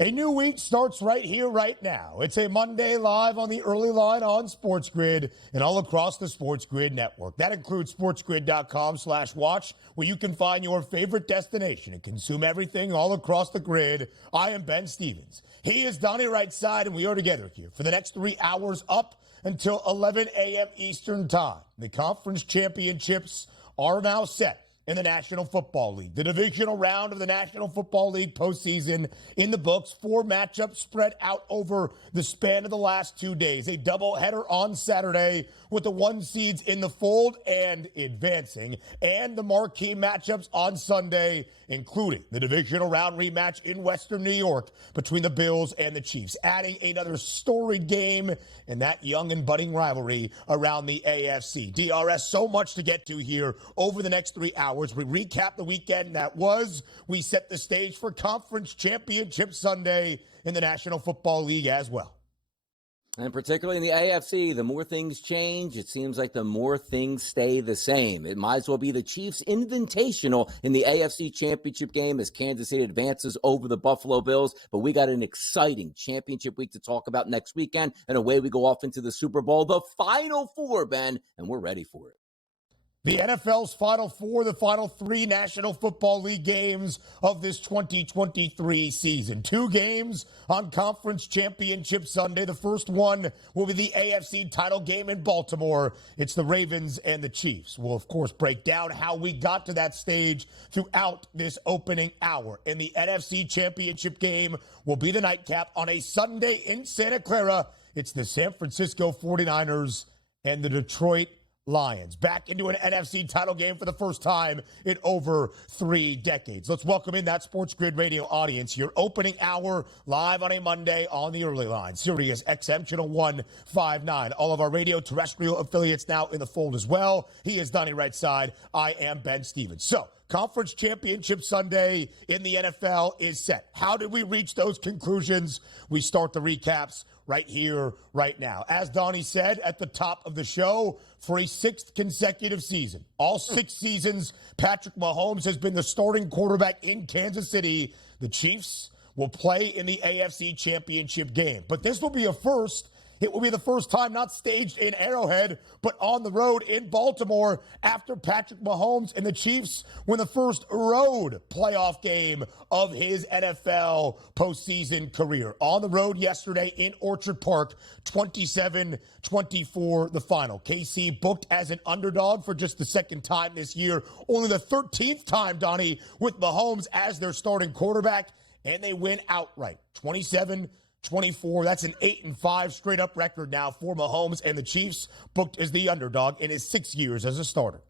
A new week starts right here, right now. It's a Monday live on the early line on SportsGrid and all across the SportsGrid network. That includes sportsgrid.com/watch, where you can find your favorite destination and consume everything all across the grid. I am Ben Stevens. He is Donnie right side, and we are together here for the next 3 hours up until 11 a.m. Eastern time. The conference championships are now set in the National Football League. The divisional round of the National Football League postseason in the books. 4 matchups spread out over the span of the last 2 days. A doubleheader on Saturday with the 1 seeds in the fold and advancing. And the marquee matchups on Sunday, including the divisional round rematch in Western New York between the Bills and the Chiefs, adding another storied game in that young and budding rivalry around the AFC. DRS, so much to get to here over the next 3 hours. We recap the weekend that was. We set the stage for Conference Championship Sunday in the National Football League as well. And particularly in the AFC, the more things change, it seems like the more things stay the same. It might as well be the Chiefs' invitational in the AFC Championship game as Kansas City advances over the Buffalo Bills. But we got an exciting championship week to talk about next weekend. And away we go off into the Super Bowl, the Final Four, Ben, and we're ready for it. The NFL's Final Four, the final 3 National Football League games of this 2023 season. 2 games on Conference Championship Sunday. The first one will be the AFC title game in Baltimore. It's the Ravens and the Chiefs. We'll, of course, break down how we got to that stage throughout this opening hour. And the NFC Championship game will be the nightcap on a Sunday in Santa Clara. It's the San Francisco 49ers and the Detroit Lions back into an NFC title game for the first time in over 3 decades. Let's welcome in that SportsGrid radio audience. Your opening hour live on a Monday on the early line. Sirius XM Channel 159. All of our radio terrestrial affiliates now in the fold as well. He is Donnie right side. I am Ben Stevens. So, Conference Championship Sunday in the NFL is set. How did we reach those conclusions? We start the recaps right here, right now. As Donnie said at the top of the show, for a 6th consecutive season, all 6 seasons, Patrick Mahomes has been the starting quarterback in Kansas City. The Chiefs will play in the AFC Championship game. But this will be a first. It will be the first time not staged in Arrowhead, but on the road in Baltimore after Patrick Mahomes and the Chiefs win the first road playoff game of his NFL postseason career. On the road yesterday in Orchard Park, 27-24 the final. KC booked as an underdog for just the 2nd time this year, only the 13th time, Donnie, with Mahomes as their starting quarterback, and they win outright, 27-24. That's an 8-5 straight up record now for Mahomes and the Chiefs, booked as the underdog in his 6 years as a starter.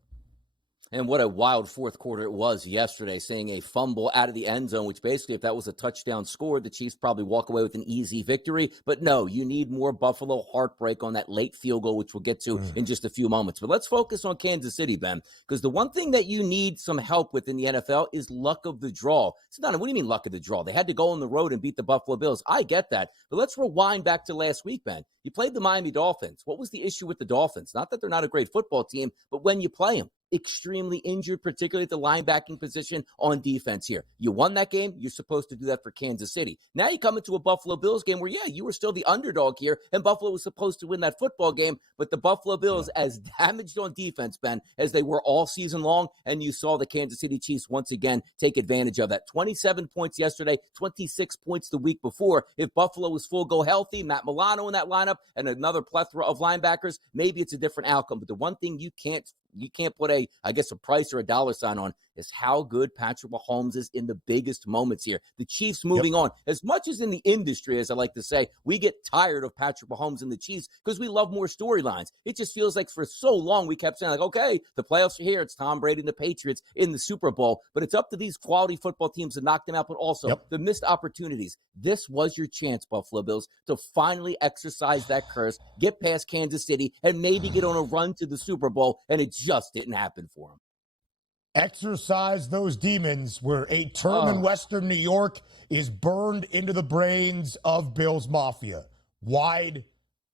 And what a wild fourth quarter it was yesterday, seeing a fumble out of the end zone, which basically, if that was a touchdown score, the Chiefs probably walk away with an easy victory. But no, you need more Buffalo heartbreak on that late field goal, which we'll get to in just a few moments. But let's focus on Kansas City, Ben, because the one thing that you need some help with in the NFL is luck of the draw. So, Donna, what do you mean luck of the draw? They had to go on the road and beat the Buffalo Bills. I get that. But let's rewind back to last week, Ben. You played the Miami Dolphins. What was the issue with the Dolphins? Not that they're not a great football team, but when you play them, extremely injured, particularly at the linebacking position on defense here. You won that game. You're supposed to do that for Kansas City. Now you come into a Buffalo Bills game where, you were still the underdog here, and Buffalo was supposed to win that football game, but the Buffalo Bills, as damaged on defense, Ben, as they were all season long, and you saw the Kansas City Chiefs once again take advantage of that. 27 points yesterday, 26 points the week before. If Buffalo was full go healthy, Matt Milano in that lineup, and another plethora of linebackers, maybe it's a different outcome. But the one thing you can't put a price or a dollar sign on is how good Patrick Mahomes is in the biggest moments here. The Chiefs moving on. As much as in the industry, as I like to say, we get tired of Patrick Mahomes and the Chiefs because we love more storylines. It just feels like for so long we kept saying, okay, the playoffs are here. It's Tom Brady and the Patriots in the Super Bowl. But it's up to these quality football teams to knock them out, but also the missed opportunities. This was your chance, Buffalo Bills, to finally exercise that curse, get past Kansas City, and maybe get on a run to the Super Bowl, and it just didn't happen for them. Exercise those demons, where a term in Western New York is burned into the brains of Bills Mafia. Wide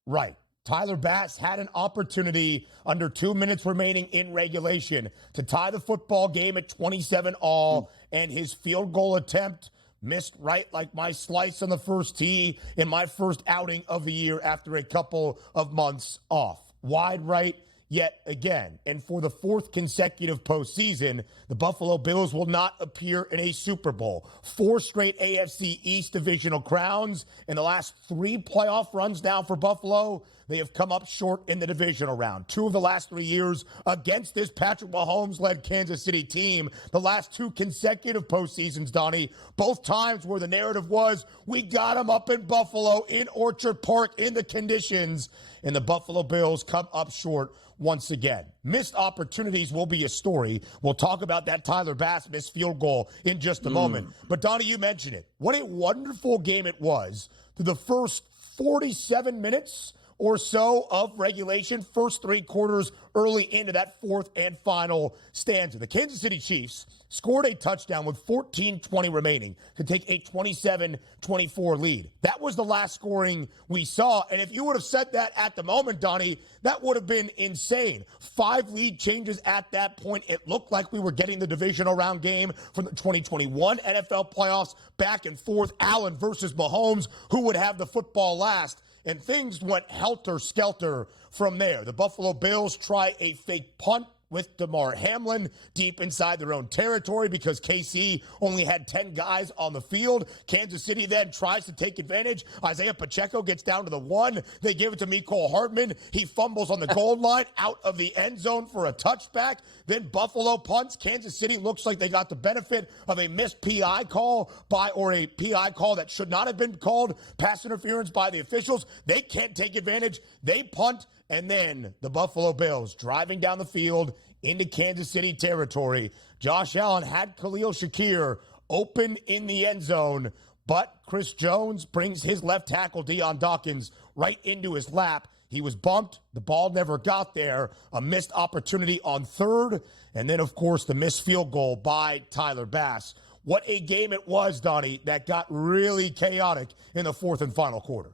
right. Tyler Bass had an opportunity under 2 minutes remaining in regulation to tie the football game at 27 all, and his field goal attempt missed right like my slice on the first tee in my first outing of the year after a couple of months off. Wide right yet again. And for the fourth consecutive postseason, the Buffalo Bills will not appear in a Super Bowl. 4 straight AFC East divisional crowns. In the last 3 playoff runs now for Buffalo, they have come up short in the divisional round. 2 of the last 3 years against this Patrick Mahomes-led Kansas City team. The last 2 consecutive postseasons, Donnie, both times where the narrative was, we got them up in Buffalo, in Orchard Park, in the conditions, and the Buffalo Bills come up short once again. Missed opportunities will be a story. We'll talk about that Tyler Bass missed field goal in just a moment. But, Donnie, you mentioned it. What a wonderful game it was through the first 47 minutes or so of regulation, first 3 quarters early into that fourth and final stanza. The Kansas City Chiefs scored a touchdown with 14:20 remaining to take a 27-24 lead. That was the last scoring we saw. And if you would have said that at the moment, Donnie, that would have been insane. 5 lead changes at that point. It looked like we were getting the divisional round game from the 2021 NFL playoffs, back and forth, Allen versus Mahomes, who would have the football last. And things went helter-skelter from there. The Buffalo Bills try a fake punt with DeMar Hamlin deep inside their own territory because KC only had 10 guys on the field. Kansas City then tries to take advantage. Isaiah Pacheco gets down to the 1. They give it to Mecole Hardman. He fumbles on the goal line out of the end zone for a touchback. Then Buffalo punts. Kansas City looks like they got the benefit of a missed PI call or a PI call that should not have been called, pass interference by the officials. They can't take advantage. They punt. And then the Buffalo Bills driving down the field into Kansas City territory. Josh Allen had Khalil Shakir open in the end zone, but Chris Jones brings his left tackle, Deion Dawkins, right into his lap. He was bumped. The ball never got there. A missed opportunity on third. And then, of course, the missed field goal by Tyler Bass. What a game it was, Donnie, that got really chaotic in the fourth and final quarter.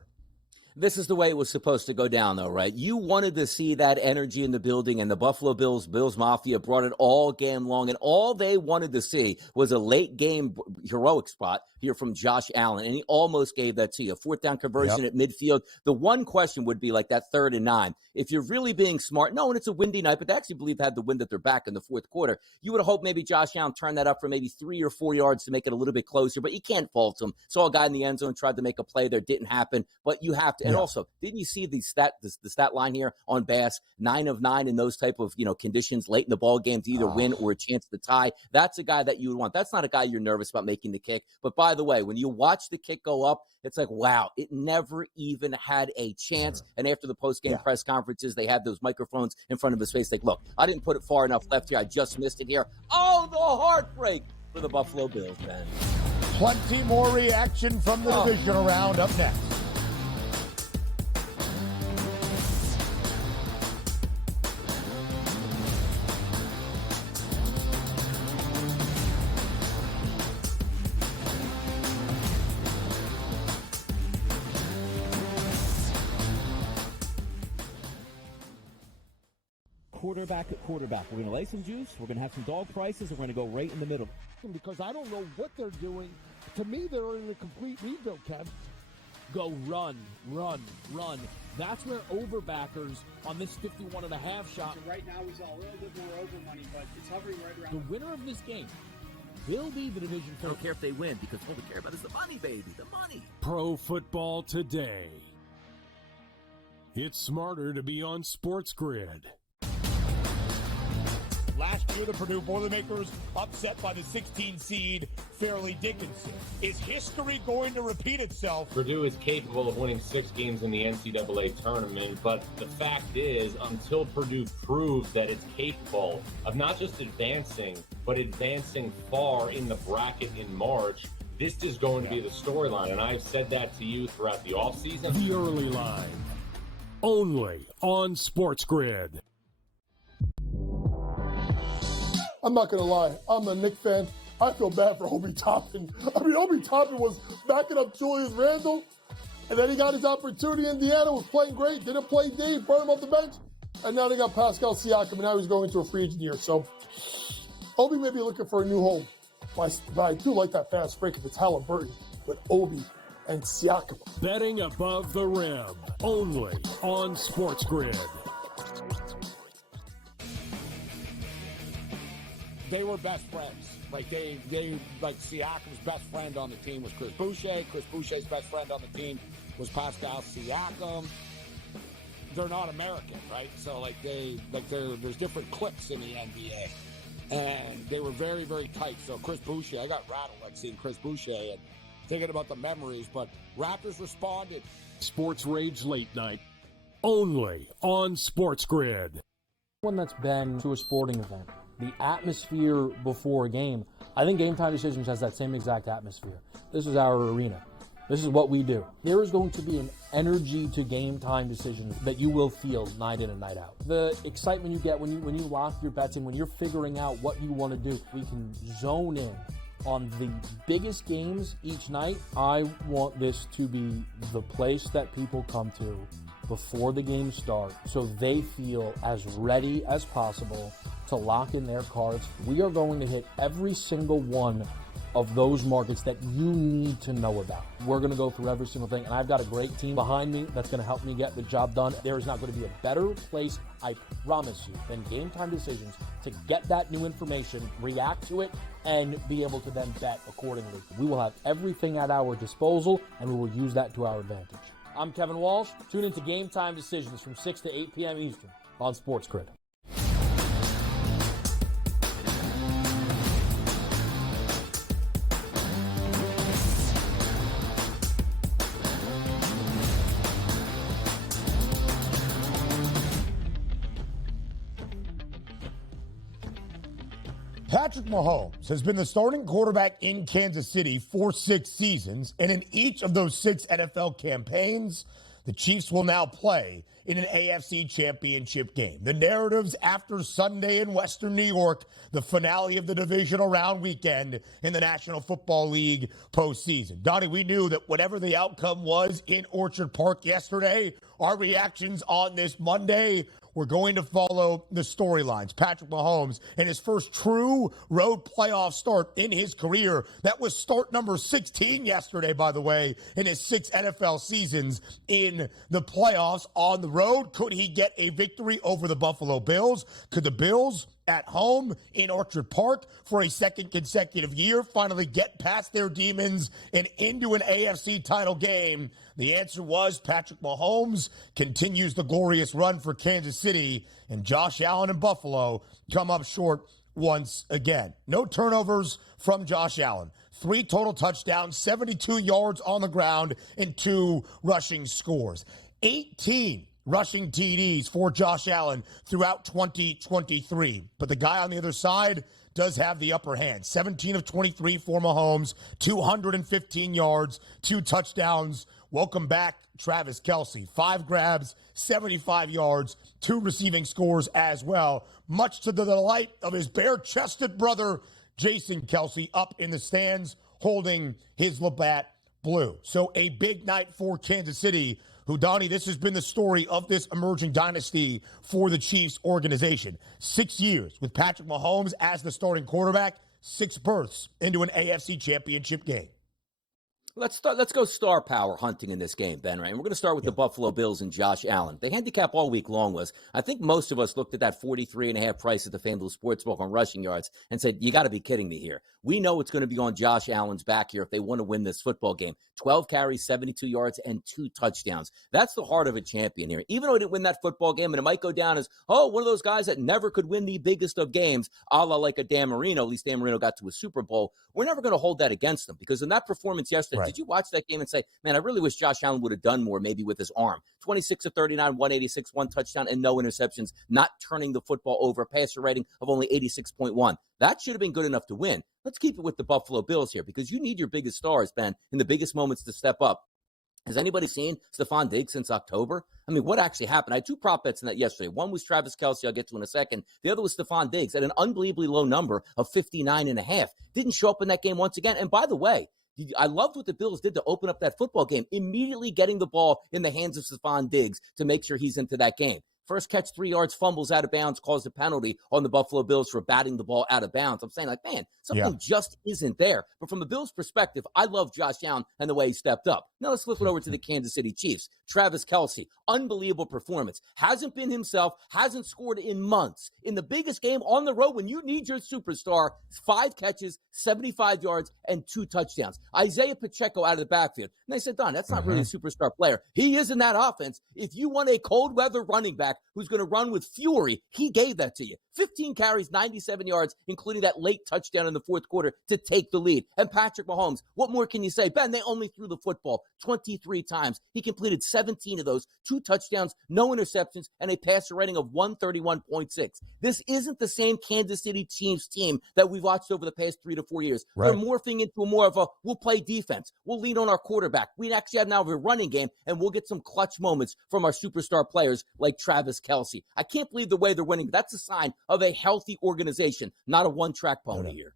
This is the way it was supposed to go down, though, right? You wanted to see that energy in the building, and the Buffalo Bills Mafia brought it all game long, and all they wanted to see was a late-game heroic spot here from Josh Allen, and he almost gave that to you. 4th down conversion at midfield. The one question would be like that 3rd and 9. If you're really being smart, no, and it's a windy night, but they actually believe they had the wind at their back in the fourth quarter. You would have hoped maybe Josh Allen turned that up for maybe 3 or 4 yards to make it a little bit closer, but you can't fault him. Saw a guy in the end zone, tried to make a play there, didn't happen, but you have to. And also, didn't you see the stat line here on Bass? 9 of 9 in those type of conditions late in the ball game to either win or a chance to tie. That's a guy that you would want. That's not a guy you're nervous about making the kick. But by the way, when you watch the kick go up, it's like, wow, it never even had a chance. And after the post-game press conferences, they had those microphones in front of his face. Like, look, I didn't put it far enough left here. I just missed it here. Oh, the heartbreak for the Buffalo Bills, man. Plenty more reaction from the divisional round up next. Quarterback at quarterback. We're going to lay some juice. We're going to have some dog prices. And we're going to go right in the middle. Because I don't know what they're doing. To me, they're in a complete rebuild, Kev. Go run, run, run. That's where overbackers on this 51.5 shot. So right now, we saw a little bit more over money, but it's hovering right around. The winner of this game will be the division. I don't care if they win, because all we care about is the money, baby, the money. Pro Football Today. It's smarter to be on SportsGrid. Last year, the Purdue Boilermakers upset by the 16 seed Fairleigh Dickinson. Is history going to repeat itself? Purdue is capable of winning 6 games in the NCAA tournament, but the fact is, until Purdue proves that it's capable of not just advancing, but advancing far in the bracket in March, this is going to be the storyline. And I've said that to you throughout the offseason. The early line. Only on SportsGrid. I'm not going to lie. I'm a Knicks fan. I feel bad for Obi Toppin. I mean, Obi Toppin was backing up Julius Randle, and then he got his opportunity. Indiana was playing great. Didn't play Dave, brought him off the bench. And now they got Pascal Siakam, and now he's going into a free agent year. So Obi may be looking for a new home. But I do like that fast break if it's Halliburton with Obi and Siakam. Betting above the rim, only on SportsGrid. They were best friends. Like Siakam's best friend on the team was Chris Boucher. Chris Boucher's best friend on the team was Pascal Siakam. They're not American, right? So there's different cliques in the NBA. And they were very, very tight. So Chris Boucher, I got rattled seeing Chris Boucher and thinking about the memories, but Raptors responded. Sports Rage Late Night, only on SportsGrid. One that's been to a sporting event, the atmosphere before a game, I think Game Time Decisions has that same exact atmosphere. This is our arena. This is what we do. There is going to be an energy to Game Time Decisions that you will feel night in and night out. The excitement you get when you lock your bets in, when you're figuring out what you want to do, we can zone in on the biggest games each night. I want this to be the place that people come to before the games start so they feel as ready as possible to lock in their cards. We are going to hit every single one of those markets that you need to know about. We're going to go through every single thing, and I've got a great team behind me that's going to help me get the job done. There is not going to be a better place, I promise you, than Game Time Decisions to get that new information, react to it, and be able to then bet accordingly. We will have everything at our disposal, and we will use that to our advantage. I'm Kevin Walsh. Tune into Game Time Decisions from 6 to 8 p.m. Eastern on SportsGrid. Patrick Mahomes has been the starting quarterback in Kansas City for 6 seasons, and in each of those 6 NFL campaigns, the Chiefs will now play in an AFC championship game. The narratives after Sunday in Western New York, the finale of the divisional round weekend in the National Football League postseason. Donnie, we knew that whatever the outcome was in Orchard Park yesterday, our reactions on this Monday we're going to follow the storylines. Patrick Mahomes in his first true road playoff start in his career. That was start number 16 yesterday, by the way, in his 6 NFL seasons in the playoffs on the road. Could he get a victory over the Buffalo Bills? Could the Bills at home in Orchard Park for a second consecutive year finally get past their demons and into an AFC title game? The answer was Patrick Mahomes continues the glorious run for Kansas City, and Josh Allen and Buffalo come up short once again. No turnovers from Josh Allen. 3 total touchdowns, 72 yards on the ground, and 2 rushing scores. 18 rushing TDs for Josh Allen throughout 2023. But the guy on the other side does have the upper hand. 17 of 23 for Mahomes, 215 yards, 2 touchdowns. Welcome back, Travis Kelce. 5 grabs, 75 yards, 2 receiving scores as well, much to the delight of his bare-chested brother, Jason Kelce, up in the stands holding his Labatt Blue. So a big night for Kansas City, who, Donnie, this has been the story of this emerging dynasty for the Chiefs organization. 6 years with Patrick Mahomes as the starting quarterback, 6 berths into an AFC championship game. Let's go star power hunting in this game, Ben, right? And we're going to start with the Buffalo Bills and Josh Allen. The handicap all week long was, I think most of us looked at that 43.5 price at the FanDuel Sportsbook on rushing yards and said, you got to be kidding me here. We know it's going to be on Josh Allen's back here if they want to win this football game. 12 carries, 72 yards, and 2 touchdowns. That's the heart of a champion here. Even though he didn't win that football game, and it might go down as, one of those guys that never could win the biggest of games, a la like a Dan Marino. At least Dan Marino got to a Super Bowl. We're never going to hold that against him, because in that performance yesterday, Did you watch that game and say, man, I really wish Josh Allen would have done more maybe with his arm? 26 of 39, 186, 1 touchdown, and no interceptions, not turning the football over, passer rating of only 86.1. That should have been good enough to win. Let's keep it with the Buffalo Bills here, because you need your biggest stars, Ben, in the biggest moments to step up. Has anybody seen Stephon Diggs since October? I mean, what actually happened? I had 2 prop bets in that yesterday. One was Travis Kelce, I'll get to in a second. The other was Stephon Diggs at an unbelievably low number of 59.5. Didn't show up in that game once again. And by the way, I loved what the Bills did to open up that football game, immediately getting the ball in the hands of Stephon Diggs to make sure he's into that game. First catch, 3 yards, fumbles out of bounds, caused a penalty on the Buffalo Bills for batting the ball out of bounds. I'm saying, like, man, something just isn't there. But from the Bills' perspective, I love Josh Allen and the way he stepped up. Now let's flip it over to the Kansas City Chiefs. Travis Kelce, unbelievable performance. Hasn't been himself, hasn't scored in months. In the biggest game on the road when you need your superstar, 5 catches, 75 yards, and 2 touchdowns. Isaiah Pacheco out of the backfield. And they said, Don, that's not really a superstar player. He is in that offense. If you want a cold weather running back who's going to run with fury, he gave that to you. 15 carries, 97 yards, including that late touchdown in the fourth quarter to take the lead. And Patrick Mahomes, what more can you say? Ben, they only threw the football 23 times. He completed 17 of those, 2 touchdowns, no interceptions, and a passer rating of 131.6. This isn't the same Kansas City Chiefs team that we've watched over the past 3 to 4 years. They're morphing into more of a, we'll play defense. We'll lean on our quarterback. We actually have now a running game, and we'll get some clutch moments from our superstar players like Travis Kelce. I can't believe the way they're winning. That's a sign of a healthy organization, not a one-track pony here.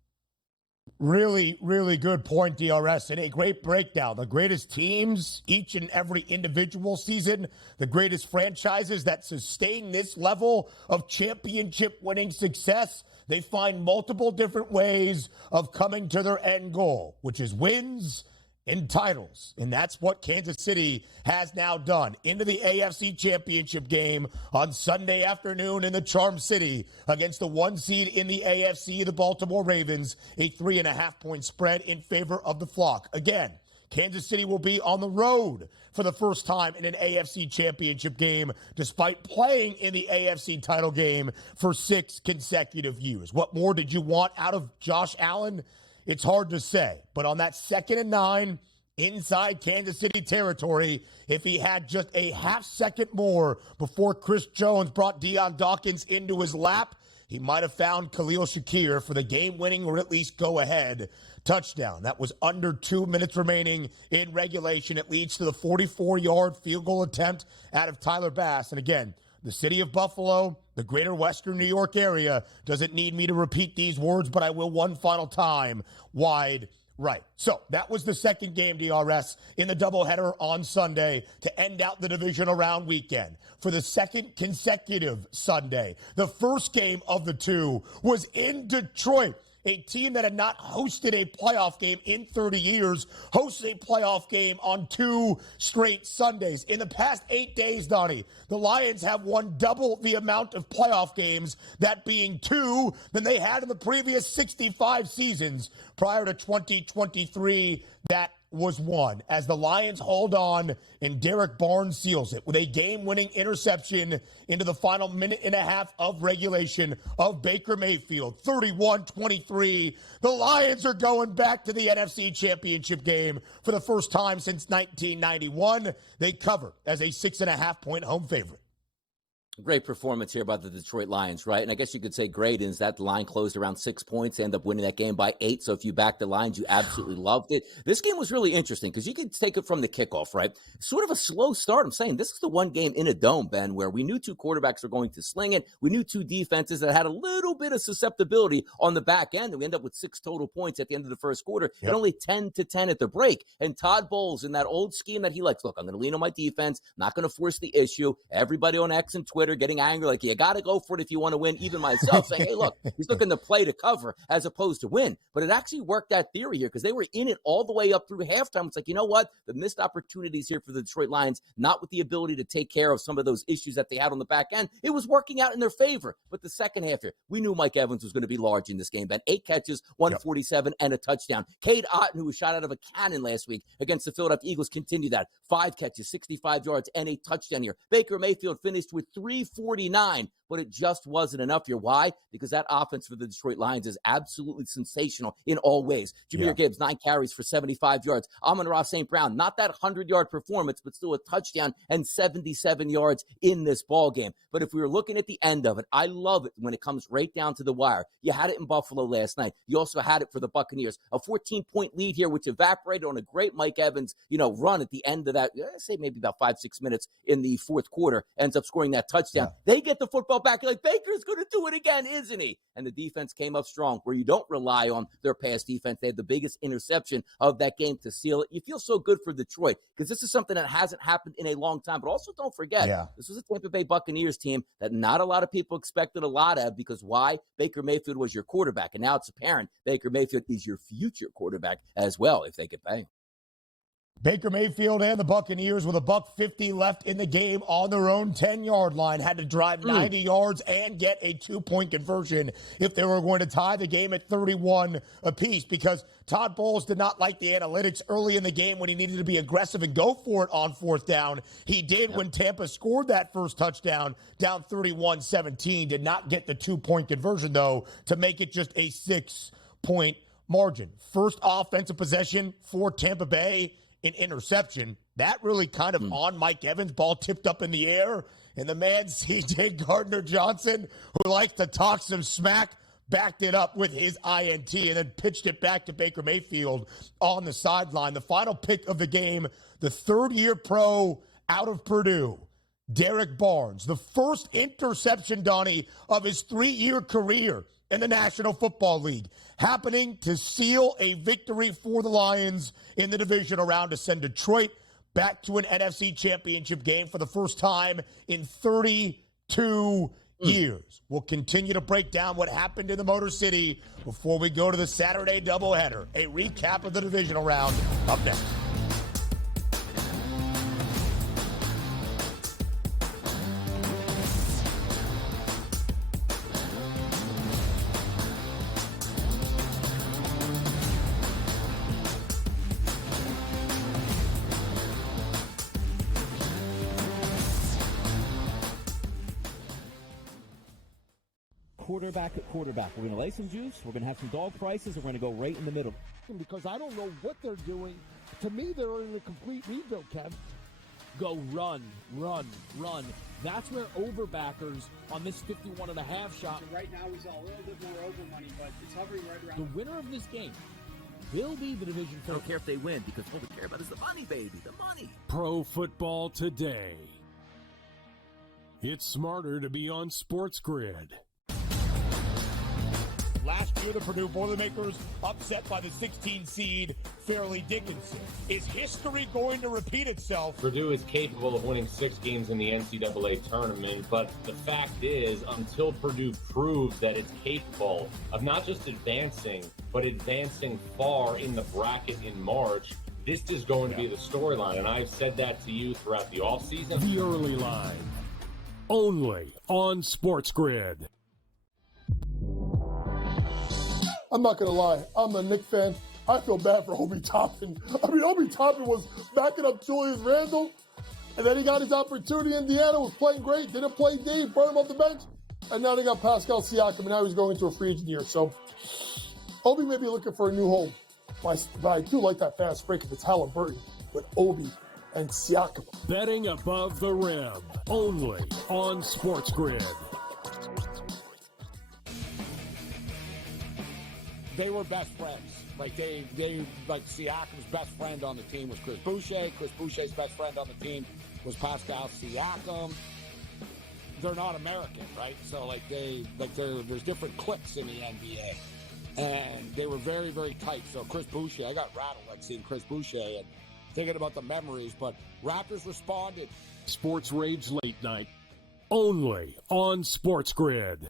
Really, really good point, DRS, and a great breakdown. The greatest teams each and every individual season, the greatest franchises that sustain this level of championship-winning success, they find multiple different ways of coming to their end goal, which is wins and titles. And that's what Kansas City has now done. Into the AFC Championship game on Sunday afternoon in the Charm City against the 1 seed in the AFC, the Baltimore Ravens, a 3.5-point spread in favor of the Flock. Again, Kansas City will be on the road for the first time in an AFC Championship game, despite playing in the AFC title game for 6 consecutive years. What more did you want out of Josh Allen? It's hard to say, but on that 2nd and 9 inside Kansas City territory, if he had just a half second more before Chris Jones brought Deion Dawkins into his lap, he might have found Khalil Shakir for the game-winning or at least go-ahead touchdown. That was under 2 minutes remaining in regulation. It leads to the 44-yard field goal attempt out of Tyler Bass. And again, the city of Buffalo, the greater Western New York area, doesn't need me to repeat these words, but I will one final time. Wide right. So that was the second game, DRS, in the doubleheader on Sunday to end out the divisional round weekend. For the second consecutive Sunday, the first game of the 2 was in Detroit. A team that had not hosted a playoff game in 30 years hosts a playoff game on 2 straight Sundays. In the past 8 days, Donnie, the Lions have won double the amount of playoff games, that being 2, than they had in the previous 65 seasons prior to 2023. That was 1, as the Lions hold on and Derek Barnes seals it with a game-winning interception into the final minute and a half of regulation of Baker Mayfield. 31-23. The Lions are going back to the NFC Championship game for the first time since 1991. They cover as a 6.5-point home favorite. Great performance here by the Detroit Lions, right? And I guess you could say great is that the line closed around 6 points, end up winning that game by 8. So if you back the Lions, you absolutely loved it. This game was really interesting because you could take it from the kickoff, right? Sort of a slow start. I'm saying this is the one game in a dome, Ben, where we knew 2 quarterbacks were going to sling it. We knew 2 defenses that had a little bit of susceptibility on the back end. And we end up with 6 total points at the end of the first quarter and only 10-10 at the break. And Todd Bowles, in that old scheme that he likes, look, I'm going to lean on my defense, not going to force the issue. Everybody on X and Twitter getting angry, like, you got to go for it if you want to win. Even myself saying, hey, look, he's looking to play to cover as opposed to win. But it actually worked that theory here because they were in it all the way up through halftime. It's like, you know what? The missed opportunities here for the Detroit Lions, not with the ability to take care of some of those issues that they had on the back end. It was working out in their favor. But the second half here, we knew Mike Evans was going to be large in this game, Ben. 8 catches, 147, and a touchdown. Cade Otton, who was shot out of a cannon last week against the Philadelphia Eagles, continued that. 5 catches, 65 yards, and a touchdown here. Baker Mayfield finished with 349, but it just wasn't enough here. Why? Because that offense for the Detroit Lions is absolutely sensational in all ways. Jahmyr Gibbs, 9 carries for 75 yards. Amon-Ra St. Brown, not that 100-yard performance, but still a touchdown and 77 yards in this ball game. But if we were looking at the end of it, I love it when it comes right down to the wire. You had it in Buffalo last night. You also had it for the Buccaneers. A 14-point lead here, which evaporated on a great Mike Evans, run at the end of that, say maybe about 5-6 minutes in the fourth quarter, ends up scoring that touchdown. They get the football felt back like Baker's going to do it again, isn't he? And the defense came up strong where you don't rely on their pass defense. They had the biggest interception of that game to seal it. You feel so good for Detroit because this is something that hasn't happened in a long time. But also don't forget, this was a Tampa Bay Buccaneers team that not a lot of people expected a lot of because why? Baker Mayfield was your quarterback. And now it's apparent Baker Mayfield is your future quarterback as well if they get pay. Baker Mayfield and the Buccaneers with $1:50 left in the game on their own 10-yard line had to drive 90 yards and get a 2-point conversion if they were going to tie the game at 31 apiece because Todd Bowles did not like the analytics early in the game when he needed to be aggressive and go for it on fourth down. He did when Tampa scored that first touchdown down 31-17. Did not get the 2-point conversion, though, to make it just a 6-point margin. First offensive possession for Tampa Bay. An interception. That really kind of on Mike Evans, ball tipped up in the air. And the man, C.J. Gardner-Johnson, who likes to talk some smack, backed it up with his INT and then pitched it back to Baker Mayfield on the sideline. The final pick of the game, the third-year pro out of Purdue, Derek Barnes. The first interception, Donnie, of his 3-year career in the National Football League, happening to seal a victory for the Lions in the divisional round to send Detroit back to an NFC championship game for the first time in 32 years. We'll continue to break down what happened in the Motor City before we go to the Saturday doubleheader. A recap of the divisional round up next. Quarterback at quarterback. We're going to lay some juice. We're going to have some dog prices, and we're going to go right in the middle. Because I don't know what they're doing. To me, they're in a complete rebuild, Kev. Go run, run, run. That's where overbackers on this 51.5 shot. So right now, we saw a little bit more over money, but it's hovering right around. The winner of this game will be the division. I don't care if they win because all we care about is the money, baby, the money. Pro football today. It's smarter to be on SportsGrid. Last year, the Purdue Boilermakers upset by the 16 seed Fairleigh Dickinson. Is history going to repeat itself? Purdue is capable of winning 6 games in the NCAA tournament, but the fact is, until Purdue proves that it's capable of not just advancing, but advancing far in the bracket in March, this is going to be the storyline. And I've said that to you throughout the offseason. The early line. Only on SportsGrid. I'm not going to lie. I'm a Knick fan. I feel bad for Obi Toppin. I mean, Obi Toppin was backing up Julius Randle, and then he got his opportunity. Indiana was playing great. Didn't play Dave, burned him off the bench. And now they got Pascal Siakam, and now he's going into a free agent year. So Obi may be looking for a new home. But I do like that fast break if it's Halliburton with Obi and Siakam. Betting above the rim. Only on SportsGrid. They were best friends. Like Siakam's best friend on the team was Chris Boucher. Chris Boucher's best friend on the team was Pascal Siakam. They're not American, right? So there's different cliques in the NBA, and they were very, very tight. So Chris Boucher, I got rattled like seeing Chris Boucher and thinking about the memories. But Raptors responded. Sports Rage Late Night. Only on SportsGrid.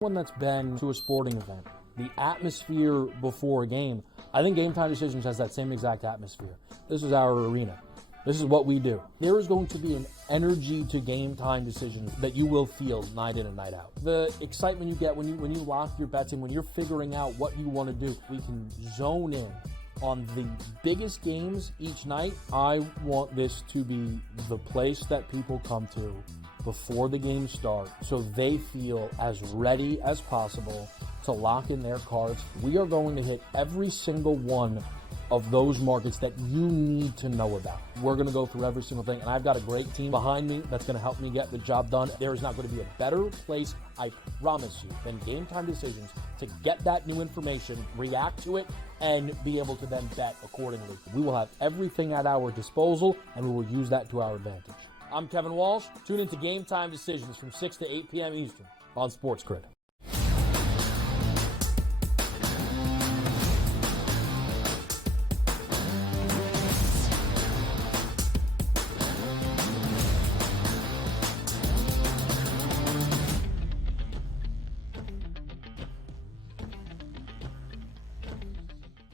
One that's been to a sporting event. The atmosphere before a game, I think Game Time Decisions has that same exact atmosphere. This is our arena. This is what we do. There is going to be an energy to Game Time Decisions that you will feel night in and night out. The excitement you get when you lock your bets in, when you're figuring out what you want to do, we can zone in on the biggest games each night. I want this to be the place that people come to before the games start so they feel as ready as possible to lock in their cards. We are going to hit every single one of those markets that you need to know about. We're going to go through every single thing, and I've got a great team behind me that's going to help me get the job done. There is not going to be a better place, I promise you, than Game Time Decisions to get that new information, react to it, and be able to then bet accordingly. We will have everything at our disposal, and we will use that to our advantage. I'm Kevin Walsh. Tune into Game Time Decisions from 6 to 8 p.m. Eastern on SportsGrid.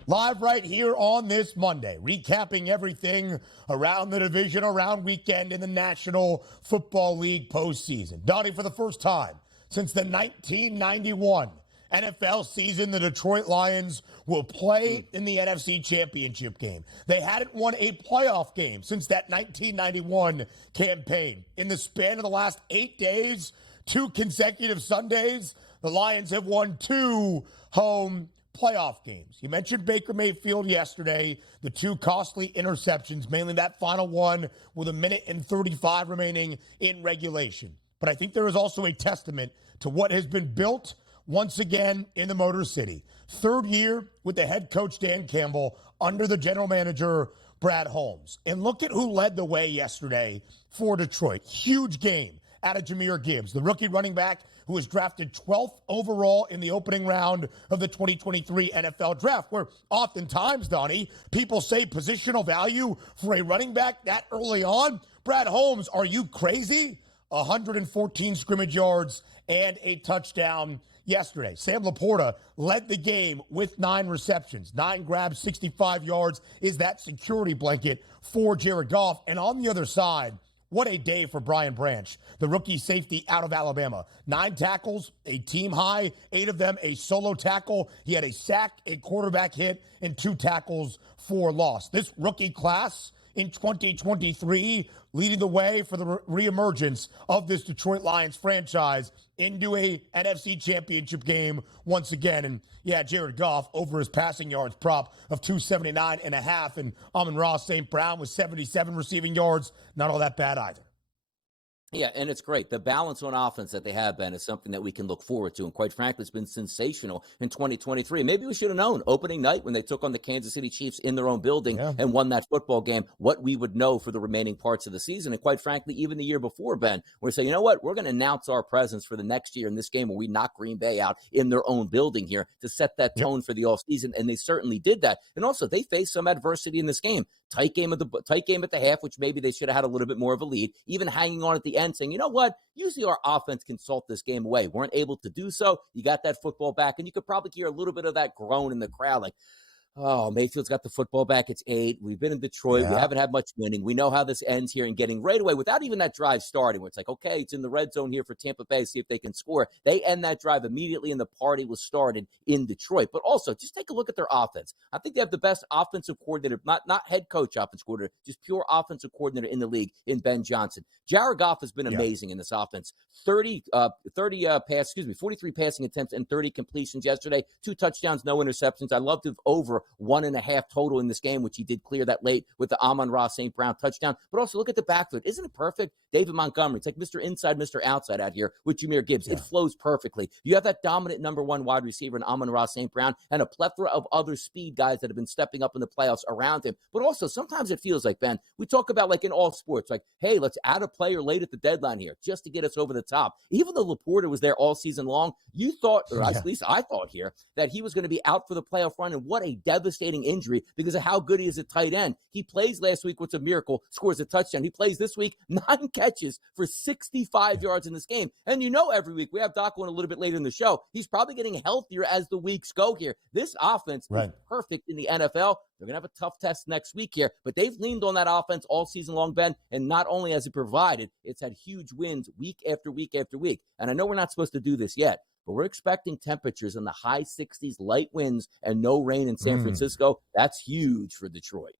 Live right here on this Monday, recapping everything around the divisional round weekend in the National Football League postseason. Donnie, for the first time since the 1991 NFL season, the Detroit Lions will play in the NFC Championship game. They hadn't won a playoff game since that 1991 campaign. In the span of the last 8 days, 2 consecutive Sundays, the Lions have won 2 home playoff games. You mentioned Baker Mayfield yesterday, the 2 costly interceptions, mainly that final one with 1:35 remaining in regulation. But I think there is also a testament to what has been built once again in the Motor City. 3rd year with the head coach Dan Campbell under the general manager Brad Holmes. And look at who led the way yesterday for Detroit. Huge game out of Jahmyr Gibbs, the rookie running back who was drafted 12th overall in the opening round of the 2023 NFL draft, where oftentimes, Donnie, people say positional value for a running back that early on. Brad Holmes, are you crazy? 114 scrimmage yards and a touchdown yesterday. Sam Laporta led the game with 9 receptions, 9 grabs, 65 yards is that security blanket for Jared Goff. And on the other side, what a day for Brian Branch, the rookie safety out of Alabama. 9 tackles, a team high, 8 of them a solo tackle. He had a sack, a quarterback hit, and 2 tackles for loss. This rookie class in 2023 leading the way for the reemergence of this Detroit Lions franchise into a NFC Championship game once again. And yeah, Jared Goff over his passing yards prop of 279.5, and Amon-Ra St. Brown with 77 receiving yards. Not all that bad either. Yeah, and it's great. The balance on offense that they have, Ben, is something that we can look forward to. And quite frankly, it's been sensational in 2023. Maybe we should have known opening night when they took on the Kansas City Chiefs in their own building and won that football game, what we would know for the remaining parts of the season. And quite frankly, even the year before, Ben, we're saying, you know what, we're going to announce our presence for the next year in this game where we knock Green Bay out in their own building here to set that tone for the offseason. And they certainly did that. And also, they faced some adversity in this game. Tight game at the half, which maybe they should have had a little bit more of a lead, even hanging on at the end saying, you know what, usually our offense can salt this game away. Weren't able to do so. You got that football back, and you could probably hear a little bit of that groan in the crowd, like, oh, Mayfield's got the football back. It's 8. We've been in Detroit. We haven't had much winning. We know how this ends here and getting right away without even that drive starting where it's like, okay, it's in the red zone here for Tampa Bay. See if they can score. They end that drive immediately and the party was started in Detroit. But also, just take a look at their offense. I think they have the best offensive coordinator, not head coach offensive coordinator, just pure offensive coordinator in the league in Ben Johnson. Jared Goff has been amazing in this offense. 43 passing attempts and 30 completions yesterday. 2 touchdowns, no interceptions. I loved him over 1.5 total in this game, which he did clear that late with the Amon-Ra St. Brown touchdown. But also look at the backfield. Isn't it perfect? David Montgomery. It's like Mr. Inside, Mr. Outside out here with Jahmyr Gibbs. It flows perfectly. You have that dominant number 1 wide receiver in Amon-Ra St. Brown and a plethora of other speed guys that have been stepping up in the playoffs around him. But also sometimes it feels like, Ben, we talk about like in all sports, like, hey, let's add a player late at the deadline here just to get us over the top. Even though Laporta was there all season long, you thought, or at least I thought here, that he was going to be out for the playoff run. And what a devastating injury because of how good he is at tight end. He plays last week, what's a miracle, scores a touchdown. He plays this week, 9 catches for 65 yards in this game. And you know every week, we have Doc on a little bit later in the show, he's probably getting healthier as the weeks go here. This offense is perfect in the NFL. They're going to have a tough test next week here, but they've leaned on that offense all season long, Ben, and not only has it provided, it's had huge wins week after week after week. And I know we're not supposed to do this yet, but we're expecting temperatures in the high 60s, light winds, and no rain in San Francisco. That's huge for Detroit.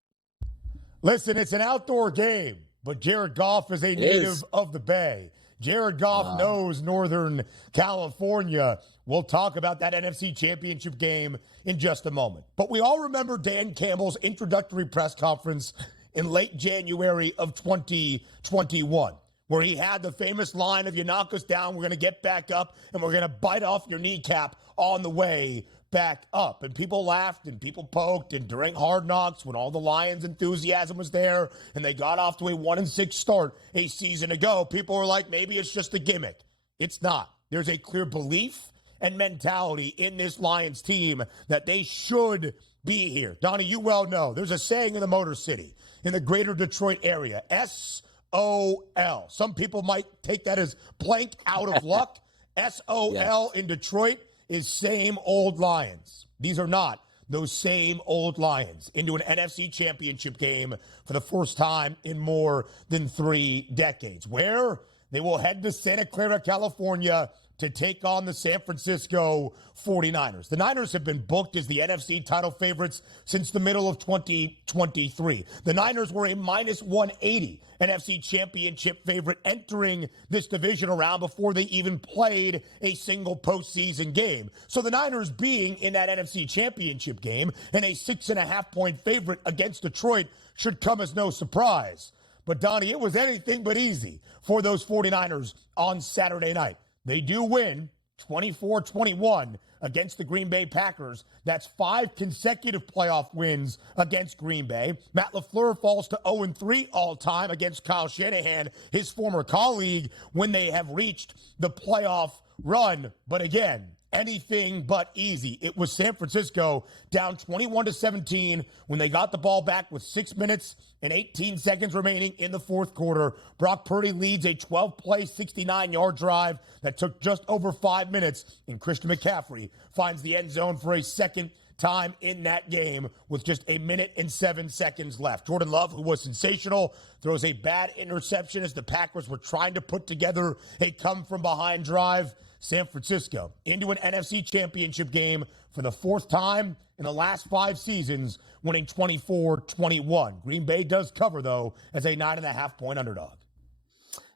Listen, it's an outdoor game, but Jared Goff is a native of the Bay. Jared Goff knows Northern California. We'll talk about that NFC Championship game in just a moment. But we all remember Dan Campbell's introductory press conference in late January of 2021, where he had the famous line of, you knock us down, we're going to get back up, and we're going to bite off your kneecap on the way back up. And people laughed and people poked, and during Hard Knocks, when all the Lions enthusiasm was there and they got off to a 1-6 start a season ago, people were like, maybe it's just a gimmick. It's not. There's a clear belief and mentality in this Lions team that they should be here. Donnie, you well know, there's a saying in the Motor City, in the greater Detroit area, S-O-L. Some people might take that as blank out of luck. S-O-L in Detroit is same old Lions. These are not those same old Lions into an NFC championship game for the first time in more than 3 decades, where they will head to Santa Clara, California, to take on the San Francisco 49ers. The Niners have been booked as the NFC title favorites since the middle of 2023. The Niners were a minus 180 NFC championship favorite entering this divisional round before they even played a single postseason game. So the Niners being in that NFC championship game and a 6.5-point favorite against Detroit should come as no surprise. But Donnie, it was anything but easy for those 49ers on Saturday night. They do win 24-21 against the Green Bay Packers. That's 5 consecutive playoff wins against Green Bay. Matt LaFleur falls to 0-3 all-time against Kyle Shanahan, his former colleague, when they have reached the playoff run. But again, anything but easy. It was San Francisco down 21-17 when they got the ball back with 6 minutes and 18 seconds remaining in the fourth quarter. Brock Purdy leads a 12-play, 69-yard drive that took just over 5 minutes, and Christian McCaffrey finds the end zone for a second time in that game with just 1 minute and 7 seconds left. Jordan Love, who was sensational, throws a bad interception as the Packers were trying to put together a come-from-behind drive. San Francisco into an NFC championship game for the 4th time in the last 5 seasons, winning 24-21. Green Bay does cover, though, as a 9.5-point underdog.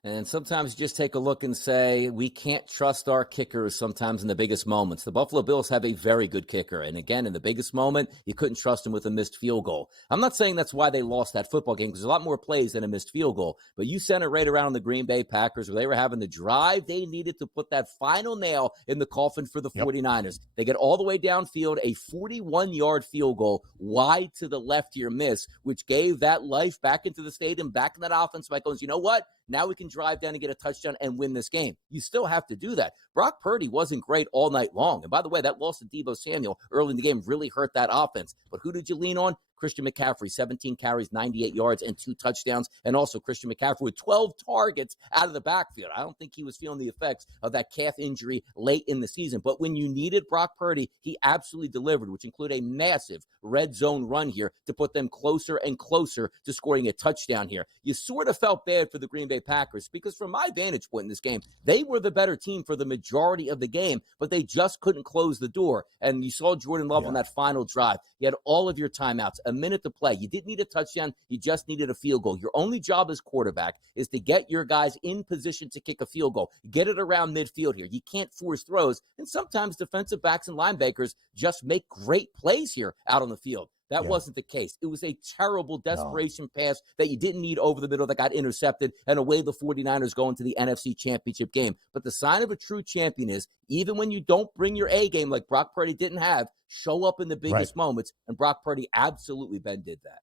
And sometimes just take a look and say, we can't trust our kickers sometimes in the biggest moments. The Buffalo Bills have a very good kicker. And again, in the biggest moment, you couldn't trust him with a missed field goal. I'm not saying that's why they lost that football game, because there's a lot more plays than a missed field goal. But you sent it right around the Green Bay Packers, where they were having the drive they needed to put that final nail in the coffin for the 49ers. They get all the way downfield, a 41-yard field goal wide to the left here miss, which gave that life back into the stadium, back in that offense. Mike goes, you know what? Now we can drive down and get a touchdown and win this game. You still have to do that. Brock Purdy wasn't great all night long. And by the way, that loss to Deebo Samuel early in the game really hurt that offense. But who did you lean on? Christian McCaffrey, 17 carries, 98 yards, and 2 touchdowns. And also Christian McCaffrey with 12 targets out of the backfield. I don't think he was feeling the effects of that calf injury late in the season. But when you needed Brock Purdy, he absolutely delivered, which included a massive red zone run here to put them closer and closer to scoring a touchdown here. You sort of felt bad for the Green Bay Packers because from my vantage point in this game, they were the better team for the majority of the game, but they just couldn't close the door. And you saw Jordan Love on that final drive. You had all of your timeouts, a minute to play. You didn't need a touchdown. You just needed a field goal. Your only job as quarterback is to get your guys in position to kick a field goal. Get it around midfield here. You can't force throws. And sometimes defensive backs and linebackers just make great plays here out on the field. That wasn't the case. It was a terrible desperation pass that you didn't need over the middle that got intercepted, and away the 49ers go into the NFC Championship game. But the sign of a true champion is, even when you don't bring your A game like Brock Purdy didn't have, show up in the biggest moments, and Brock Purdy absolutely, Ben, did that.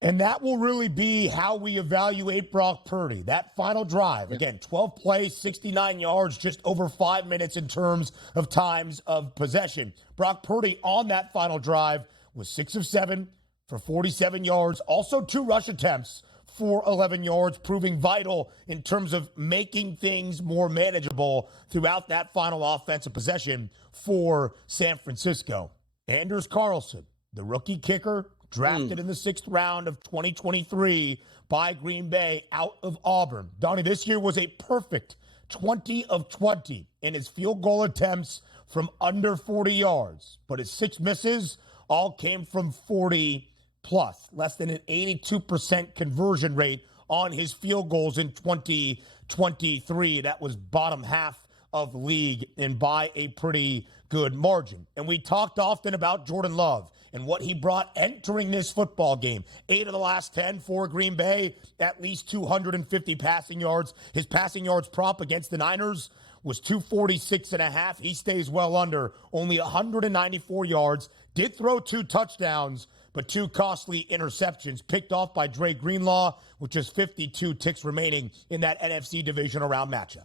And that will really be how we evaluate Brock Purdy. That final drive, again, 12 plays, 69 yards, just over 5 minutes in terms of times of possession. Brock Purdy on that final drive was 6 of 7 for 47 yards, also 2 rush attempts for 11 yards, proving vital in terms of making things more manageable throughout that final offensive possession for San Francisco. Anders Carlson, the rookie kicker, drafted in the 6th round of 2023 by Green Bay out of Auburn. Donnie, this year was a perfect 20 of 20 in his field goal attempts from under 40 yards, but his 6 misses all came from 40 plus, less than an 82% conversion rate on his field goals in 2023. That was bottom half of the league and by a pretty good margin. And we talked often about Jordan Love and what he brought entering this football game. 8 of the last 10 for Green Bay, at least 250 passing yards. His passing yards prop against the Niners was 246.5. He stays well under, only 194 yards. Did throw 2 touchdowns, but 2 costly interceptions picked off by Dre Greenlaw, with just 52 ticks remaining in that NFC divisional round matchup.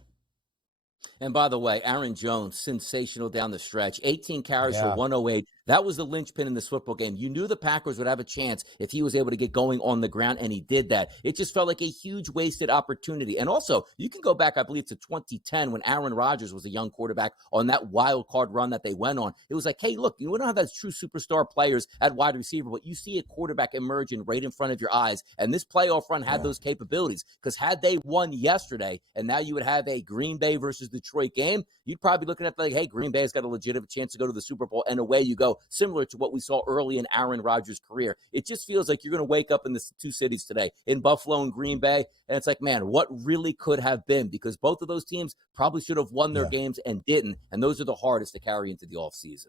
And by the way, Aaron Jones, sensational down the stretch. 18 carries for 108. That was the linchpin in this football game. You knew the Packers would have a chance if he was able to get going on the ground, and he did that. It just felt like a huge wasted opportunity. And also, you can go back, I believe, to 2010 when Aaron Rodgers was a young quarterback on that wild card run that they went on. It was like, hey, look, you don't have those true superstar players at wide receiver, but you see a quarterback emerging right in front of your eyes. And this playoff run had those capabilities, because had they won yesterday, and now you would have a Green Bay versus Detroit game, you'd probably be looking at like, hey, Green Bay's got a legitimate chance to go to the Super Bowl, and away you go. Similar to what we saw early in Aaron Rodgers' career. It just feels like you're going to wake up in the 2 cities today, in Buffalo and Green Bay, and it's like, man, what really could have been? Because both of those teams probably should have won their games and didn't, and those are the hardest to carry into the offseason.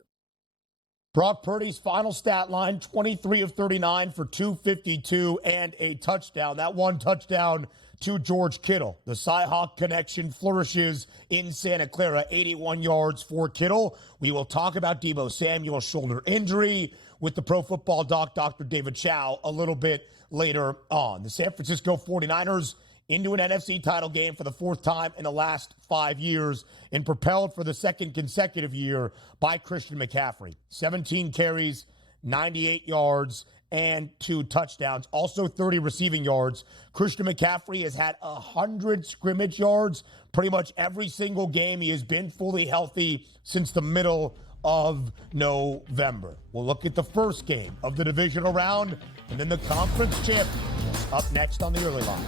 Brock Purdy's final stat line, 23 of 39 for 252 and a touchdown. That one touchdown to George Kittle. The Cy-Hawk connection flourishes in Santa Clara, 81 yards for Kittle. We will talk about Deebo Samuel's shoulder injury with the Pro Football Doc, Dr. David Chow, a little bit later on. The San Francisco 49ers into an NFC title game for the 4th time in the last 5 years, and propelled for the 2nd consecutive year by Christian McCaffrey. 17 carries, 98 yards, and 2 touchdowns. Also 30 receiving yards. Christian McCaffrey has had 100 scrimmage yards pretty much every single game. He has been fully healthy since the middle of November. We'll look at the first game of the divisional round, and then the conference champions up next on the early line.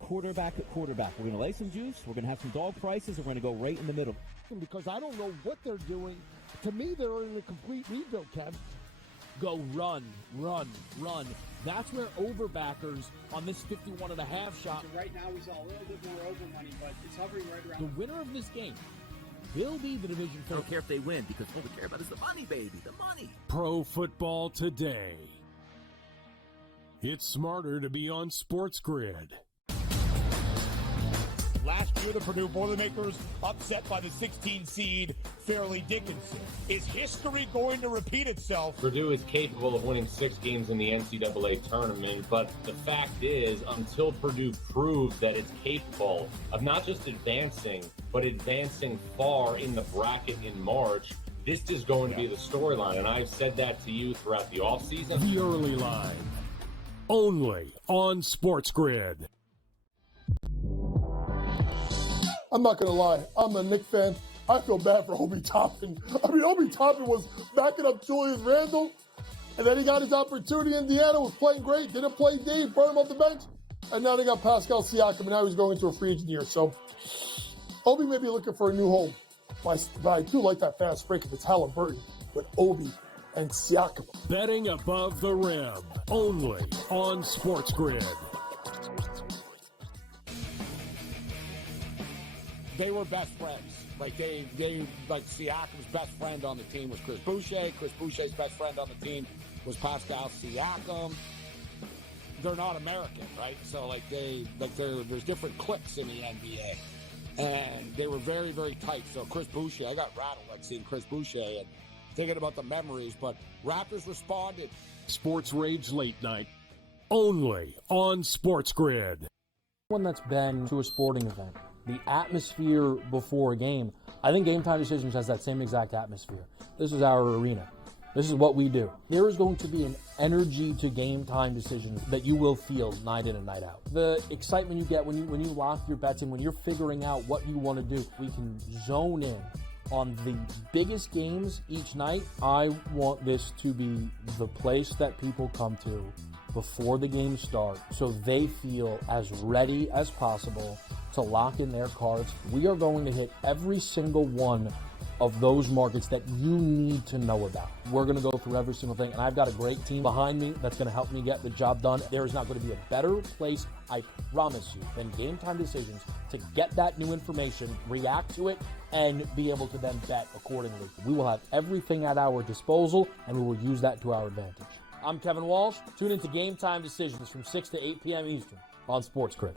Quarterback at quarterback. We're going to lay some juice. We're going to have some dog prices. And we're going to go right in the middle. Because I don't know what they're doing. To me, they're in a complete rebuild, Kev. Go run, run, run. That's where overbackers on this 51.5 shot. So right now he's a little bit more over money, but it's hovering right around. The winner of this game will be the division. I don't care if they win, because all we care about is the money, baby, the money. Pro Football Today. It's smarter to be on SportsGrid. Last year, the Purdue Boilermakers upset by the 16 seed Fairleigh Dickinson. Is history going to repeat itself? Purdue is capable of winning 6 games in the NCAA tournament, but the fact is, until Purdue proves that it's capable of not just advancing, but advancing far in the bracket in March, this is going to be the storyline. And I've said that to you throughout the offseason. The early line. Only on SportsGrid. I'm not going to lie. I'm a Knicks fan. I feel bad for Obi Toppin. I mean, Obi Toppin was backing up Julius Randle, and then he got his opportunity. Indiana was playing great. Didn't play Dave, brought him off the bench. And now they got Pascal Siakam, and now he's going into a free agent year. So Obi may be looking for a new home. But I do like that fast break if it's Halliburton with Obi and Siakam. Betting above the rim. Only on SportsGrid. They were best friends. Like Siakam's best friend on the team was Chris Boucher. Chris Boucher's best friend on the team was Pascal Siakam. They're not American, right? So there's different cliques in the NBA, and they were very, very tight. So Chris Boucher, I got rattled at seeing Chris Boucher and thinking about the memories. But Raptors responded. Sports Rage Late Night. Only on SportsGrid. One that's been to a sporting event. The atmosphere before a game, I think Game Time Decisions has that same exact atmosphere. This is our arena. This is what we do. There is going to be an energy to Game Time Decisions that you will feel night in and night out. The excitement you get when you lock your bets in, when you're figuring out what you want to do, we can zone in on the biggest games each night. I want this to be the place that people come to before the games start, so they feel as ready as possible to lock in their cards. We are going to hit every single one of those markets that you need to know about. We're going to go through every single thing, and I've got a great team behind me that's going to help me get the job done. There is not going to be a better place, I promise you, than Game Time Decisions to get that new information, react to it, and be able to then bet accordingly. We will have everything at our disposal, and we will use that to our advantage. I'm Kevin Walsh. Tune into Game Time Decisions from 6 to 8 p.m. Eastern on SportsGrid.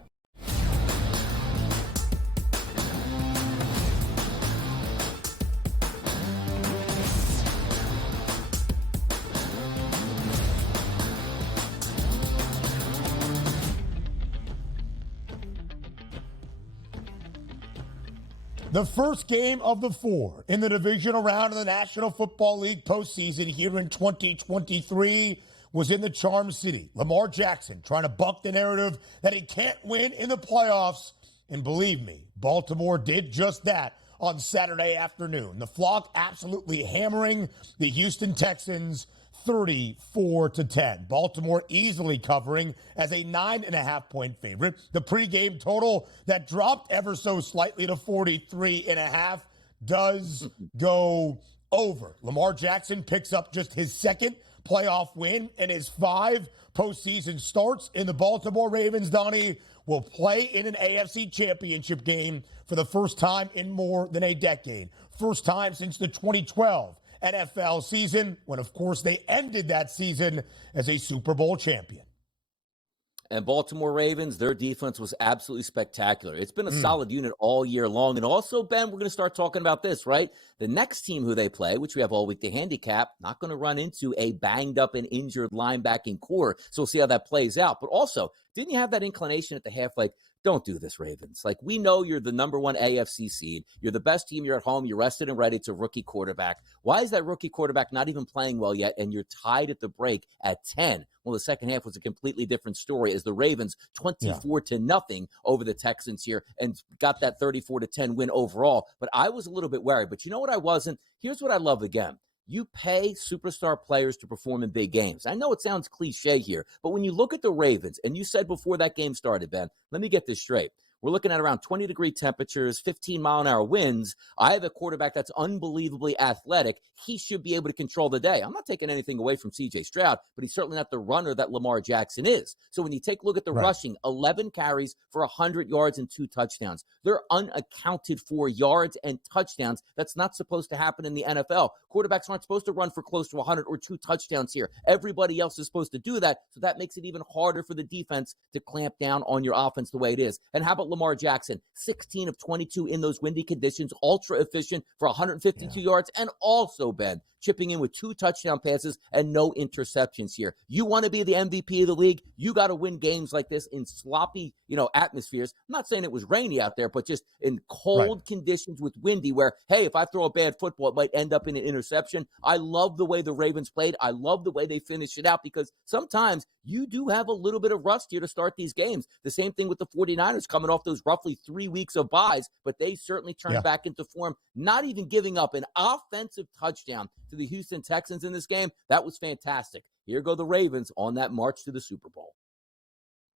The first game of the 4 in the divisional round of the National Football League postseason here in 2023 was in the Charm City. Lamar Jackson trying to buck the narrative that he can't win in the playoffs. And believe me, Baltimore did just that on Saturday afternoon. The flock absolutely hammering the Houston Texans 34-10. Baltimore easily covering as a 9.5-point favorite. The pregame total that dropped ever so slightly to 43.5 does go over. Lamar Jackson picks up just his second playoff win and his 5 postseason starts in the Baltimore Ravens. Donnie will play in an AFC championship game for the first time in more than a decade. First time since the 2012 NFL season, when, of course, they ended that season as a Super Bowl champion. And Baltimore Ravens, their defense was absolutely spectacular. It's been a solid unit all year long. And also, Ben, we're going to start talking about this, right? The next team who they play, which we have all week to handicap, not going to run into a banged up and injured linebacking core. So we'll see how that plays out. But also, didn't you have that inclination at the half, like, don't do this, Ravens? Like, we know you're the number 1 AFC seed. You're the best team. You're at home. You're rested and ready. It's a rookie quarterback. Why is that rookie quarterback not even playing well yet? And you're tied at the break at 10. Well, the second half was a completely different story as the Ravens 24-0 over the Texans here and got that 34-10 win overall. But I was a little bit worried. But you know what I wasn't? Here's what I love again. You pay superstar players to perform in big games. I know it sounds cliche here, but when you look at the Ravens, and you said before that game started, Ben, let me get this straight. We're looking at around 20-degree temperatures, 15-mile-an-hour winds. I have a quarterback that's unbelievably athletic. He should be able to control the day. I'm not taking anything away from C.J. Stroud, but he's certainly not the runner that Lamar Jackson is. So when you take a look at the rushing, 11 carries for 100 yards and 2 touchdowns. They're unaccounted for yards and touchdowns. That's not supposed to happen in the NFL. Quarterbacks aren't supposed to run for close to 100 or 2 touchdowns here. Everybody else is supposed to do that, so that makes it even harder for the defense to clamp down on your offense the way it is. And how about Lamar Jackson? 16 of 22 in those windy conditions, ultra efficient for 152 yards, and also, Ben, chipping in with 2 touchdown passes and no interceptions here. You want to be the MVP of the league, you got to win games like this in sloppy, atmospheres. I'm not saying it was rainy out there, but just in cold conditions with windy where, hey, if I throw a bad football, it might end up in an interception. I love the way the Ravens played. I love the way they finished it out because sometimes you do have a little bit of rust here to start these games. The same thing with the 49ers coming off those roughly 3 weeks of buys, but they certainly turned back into form, not even giving up an offensive touchdown to the Houston Texans in this game. That was fantastic. Here go the Ravens on that march to the Super Bowl.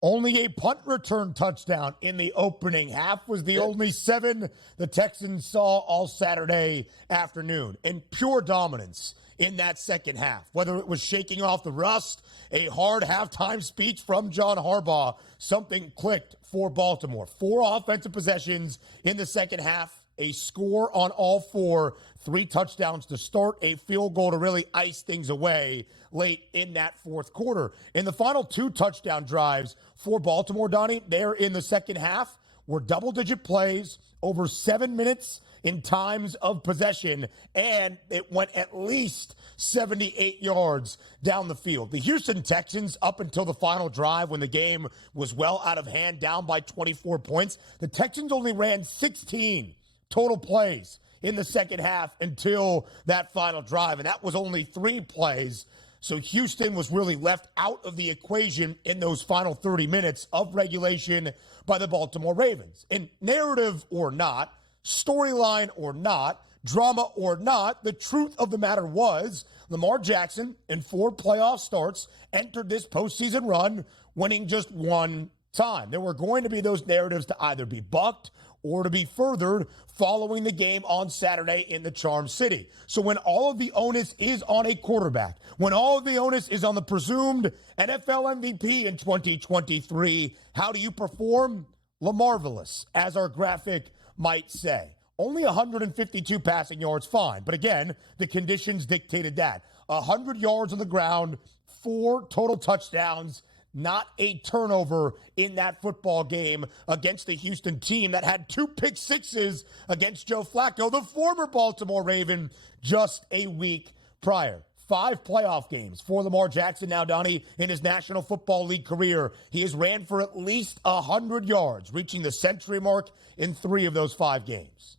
Only a punt return touchdown in the opening half was the only 7 the Texans saw all Saturday afternoon, and pure dominance in that second half. Whether it was shaking off the rust, a hard halftime speech from John Harbaugh, something clicked for Baltimore. 4 offensive possessions in the second half, a score on all 4, 3 touchdowns to start, a field goal to really ice things away late in that fourth quarter. In the final 2 touchdown drives for Baltimore, Donnie, there in the second half were double-digit plays, over 7 minutes in times of possession, and it went at least 78 yards down the field. The Houston Texans, up until the final drive when the game was well out of hand, down by 24 points, the Texans only ran 16 total plays in the second half until that final drive, and that was only 3 plays. So Houston was really left out of the equation in those final 30 minutes of regulation by the Baltimore Ravens. And narrative or not, storyline or not, drama or not, the truth of the matter was Lamar Jackson, in 4 playoff starts, entered this postseason run winning just 1 time. There were going to be those narratives to either be bucked or to be furthered following the game on Saturday in the Charm City. So when all of the onus is on a quarterback, when all of the onus is on the presumed NFL MVP in 2023, how do you perform? LaMarvelous, as our graphic might say. Only 152 passing yards, fine. But again, the conditions dictated that. 100 yards on the ground, 4 total touchdowns, not a turnover in that football game against the Houston team that had 2 pick sixes against Joe Flacco, the former Baltimore Raven, just a week prior. 5 playoff games for Lamar Jackson now, Donnie, in his National Football League career. He has ran for at least 100 yards, reaching the century mark in 3 of those 5 games.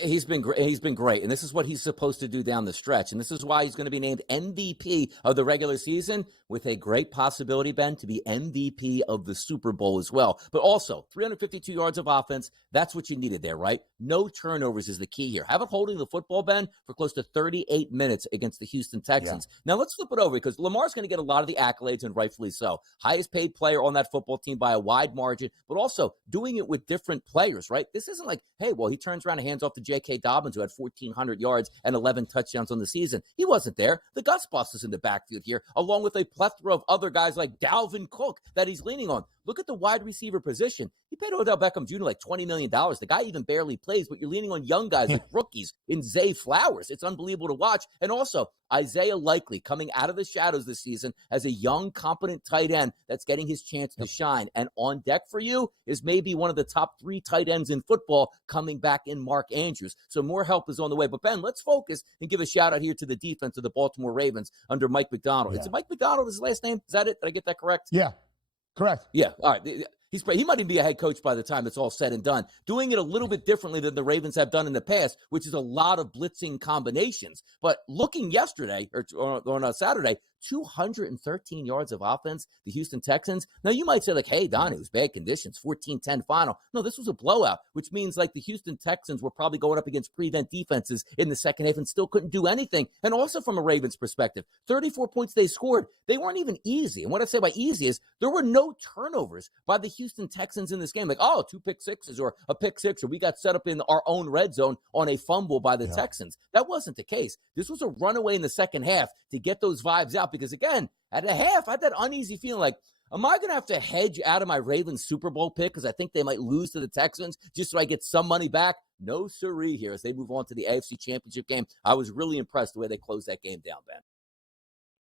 He's been great. He's been great, and this is what he's supposed to do down the stretch, and this is why he's going to be named MVP of the regular season, with a great possibility, Ben, to be MVP of the Super Bowl as well. But also, 352 yards of offense, that's what you needed there, right? No turnovers is the key here. Have it holding the football, Ben, for close to 38 minutes against the Houston Texans. Yeah. Now, let's flip it over, because Lamar's going to get a lot of the accolades, and rightfully so. Highest paid player on that football team by a wide margin, but also doing it with different players, right? This isn't like, hey, well, he turns around and hands off to J.K. Dobbins, who had 1,400 yards and 11 touchdowns on the season. He wasn't there. The Gus Bus is in the backfield here, along with a plethora of other guys like Dalvin Cook that he's leaning on. Look at the wide receiver position. He paid Odell Beckham Jr. like $20 million. The guy even barely plays, but you're leaning on young guys like rookies in Zay Flowers. It's unbelievable to watch. And also, Isaiah Likely coming out of the shadows this season as a young, competent tight end that's getting his chance to shine. And on deck for you is maybe one of the top 3 tight ends in football coming back in Mark Andrews. So more help is on the way. But, Ben, let's focus and give a shout-out here to the defense of the Baltimore Ravens under Mike Macdonald. Yeah. Is it Mike Macdonald, his last name? Is that it? Did I get that correct? Yeah, correct. Yeah, all right. He might even be a head coach by the time it's all said and done. Doing it a little bit differently than the Ravens have done in the past, which is a lot of blitzing combinations. But looking yesterday, or on Saturday, 213 yards of offense, the Houston Texans. Now, you might say, like, hey, Donnie, it was bad conditions, 14-10 final. No, this was a blowout, which means, like, the Houston Texans were probably going up against prevent defenses in the second half and still couldn't do anything. And also from a Ravens perspective, 34 points they scored, they weren't even easy. And what I say by easy is there were no turnovers by the Houston Texans in this game. Like, 2 pick sixes or a pick 6, or we got set up in our own red zone on a fumble by the Texans. That wasn't the case. This was a runaway in the second half to get those vibes out. Because, again, at a half, I had that uneasy feeling like, am I going to have to hedge out of my Ravens Super Bowl pick because I think they might lose to the Texans just so I get some money back? No siree here as they move on to the AFC Championship game. I was really impressed the way they closed that game down, Ben.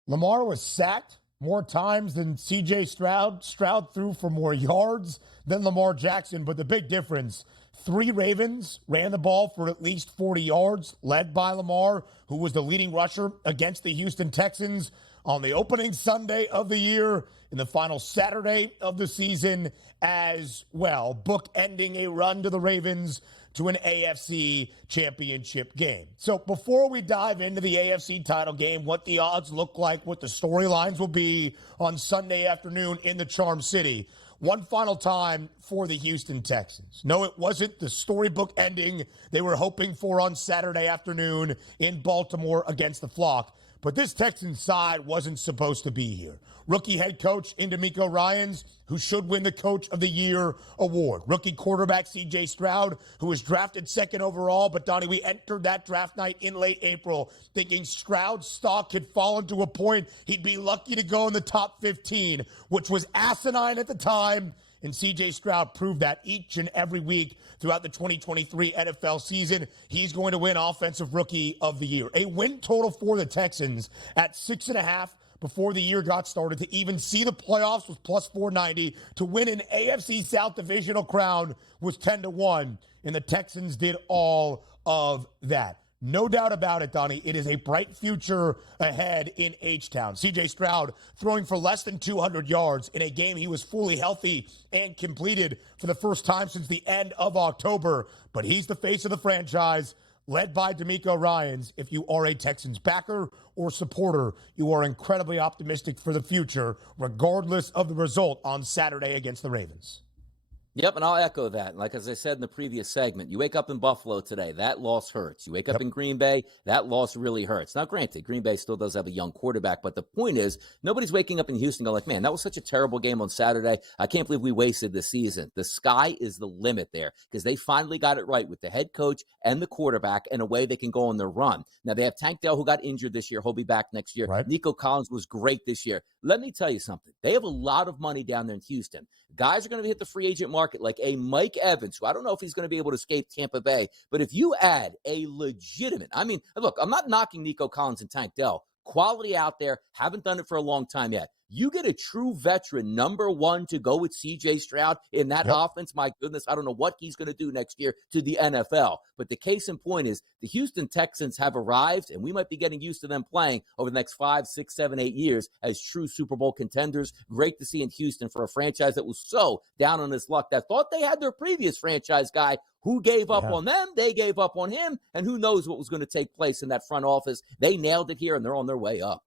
Lamar was sacked more times than C.J. Stroud. Stroud threw for more yards than Lamar Jackson, but the big difference, 3 Ravens ran the ball for at least 40 yards, led by Lamar, who was the leading rusher against the Houston Texans on the opening Sunday of the year, in the final Saturday of the season as well, bookending a run to the Ravens to an AFC championship game. So before we dive into the AFC title game, what the odds look like, what the storylines will be on Sunday afternoon in the Charm City, one final time for the Houston Texans. No, it wasn't the storybook ending they were hoping for on Saturday afternoon in Baltimore against the Flock. But this Texans side wasn't supposed to be here. Rookie head coach D'Amico Ryans, who should win the Coach of the Year award. Rookie quarterback C.J. Stroud, who was drafted 2nd overall. But, Donnie, we entered that draft night in late April thinking Stroud's stock had fallen to a point he'd be lucky to go in the top 15, which was asinine at the time. And C.J. Stroud proved that each and every week throughout the 2023 NFL season. He's going to win Offensive Rookie of the Year. A win total for the Texans at 6.5 before the year got started. To even see the playoffs was plus 490. To win an AFC South Divisional crown was 10-1. And the Texans did all of that. No doubt about it, Donnie. It is a bright future ahead in H-Town. C.J. Stroud throwing for less than 200 yards in a game he was fully healthy and completed for the first time since the end of October. But he's the face of the franchise, led by D'Amico Ryans. If you are a Texans backer or supporter, you are incredibly optimistic for the future, regardless of the result on Saturday against the Ravens. Yep, and I'll echo that. Like as I said in the previous segment, you wake up in Buffalo today, that loss hurts. You wake up in Green Bay, that loss really hurts. Now, granted, Green Bay still does have a young quarterback, but the point is, nobody's waking up in Houston going like, man, that was such a terrible game on Saturday. I can't believe we wasted the season. The sky is the limit there because they finally got it right with the head coach and the quarterback in a way they can go on their run. Now, they have Tank Dell, who got injured this year. He'll be back next year. Right. Nico Collins was great this year. Let me tell you something. They have a lot of money down there in Houston. Guys are going to hit the free agent market like a Mike Evans, who I don't know if he's going to be able to escape Tampa Bay. But if you add a legitimate, I mean, look, I'm not knocking Nico Collins and Tank Dell. Quality out there. Haven't done it for a long time yet. You get a true veteran, number one, to go with C.J. Stroud in that offense. My goodness, I don't know what he's going to do next year to the NFL. But the case in point is the Houston Texans have arrived, and we might be getting used to them playing over the next 5, 6, 7, 8 years as true Super Bowl contenders. Great to see in Houston for a franchise that was so down on its luck that thought they had their previous franchise guy who gave up on them. They gave up on him, and who knows what was going to take place in that front office. They nailed it here, and they're on their way up.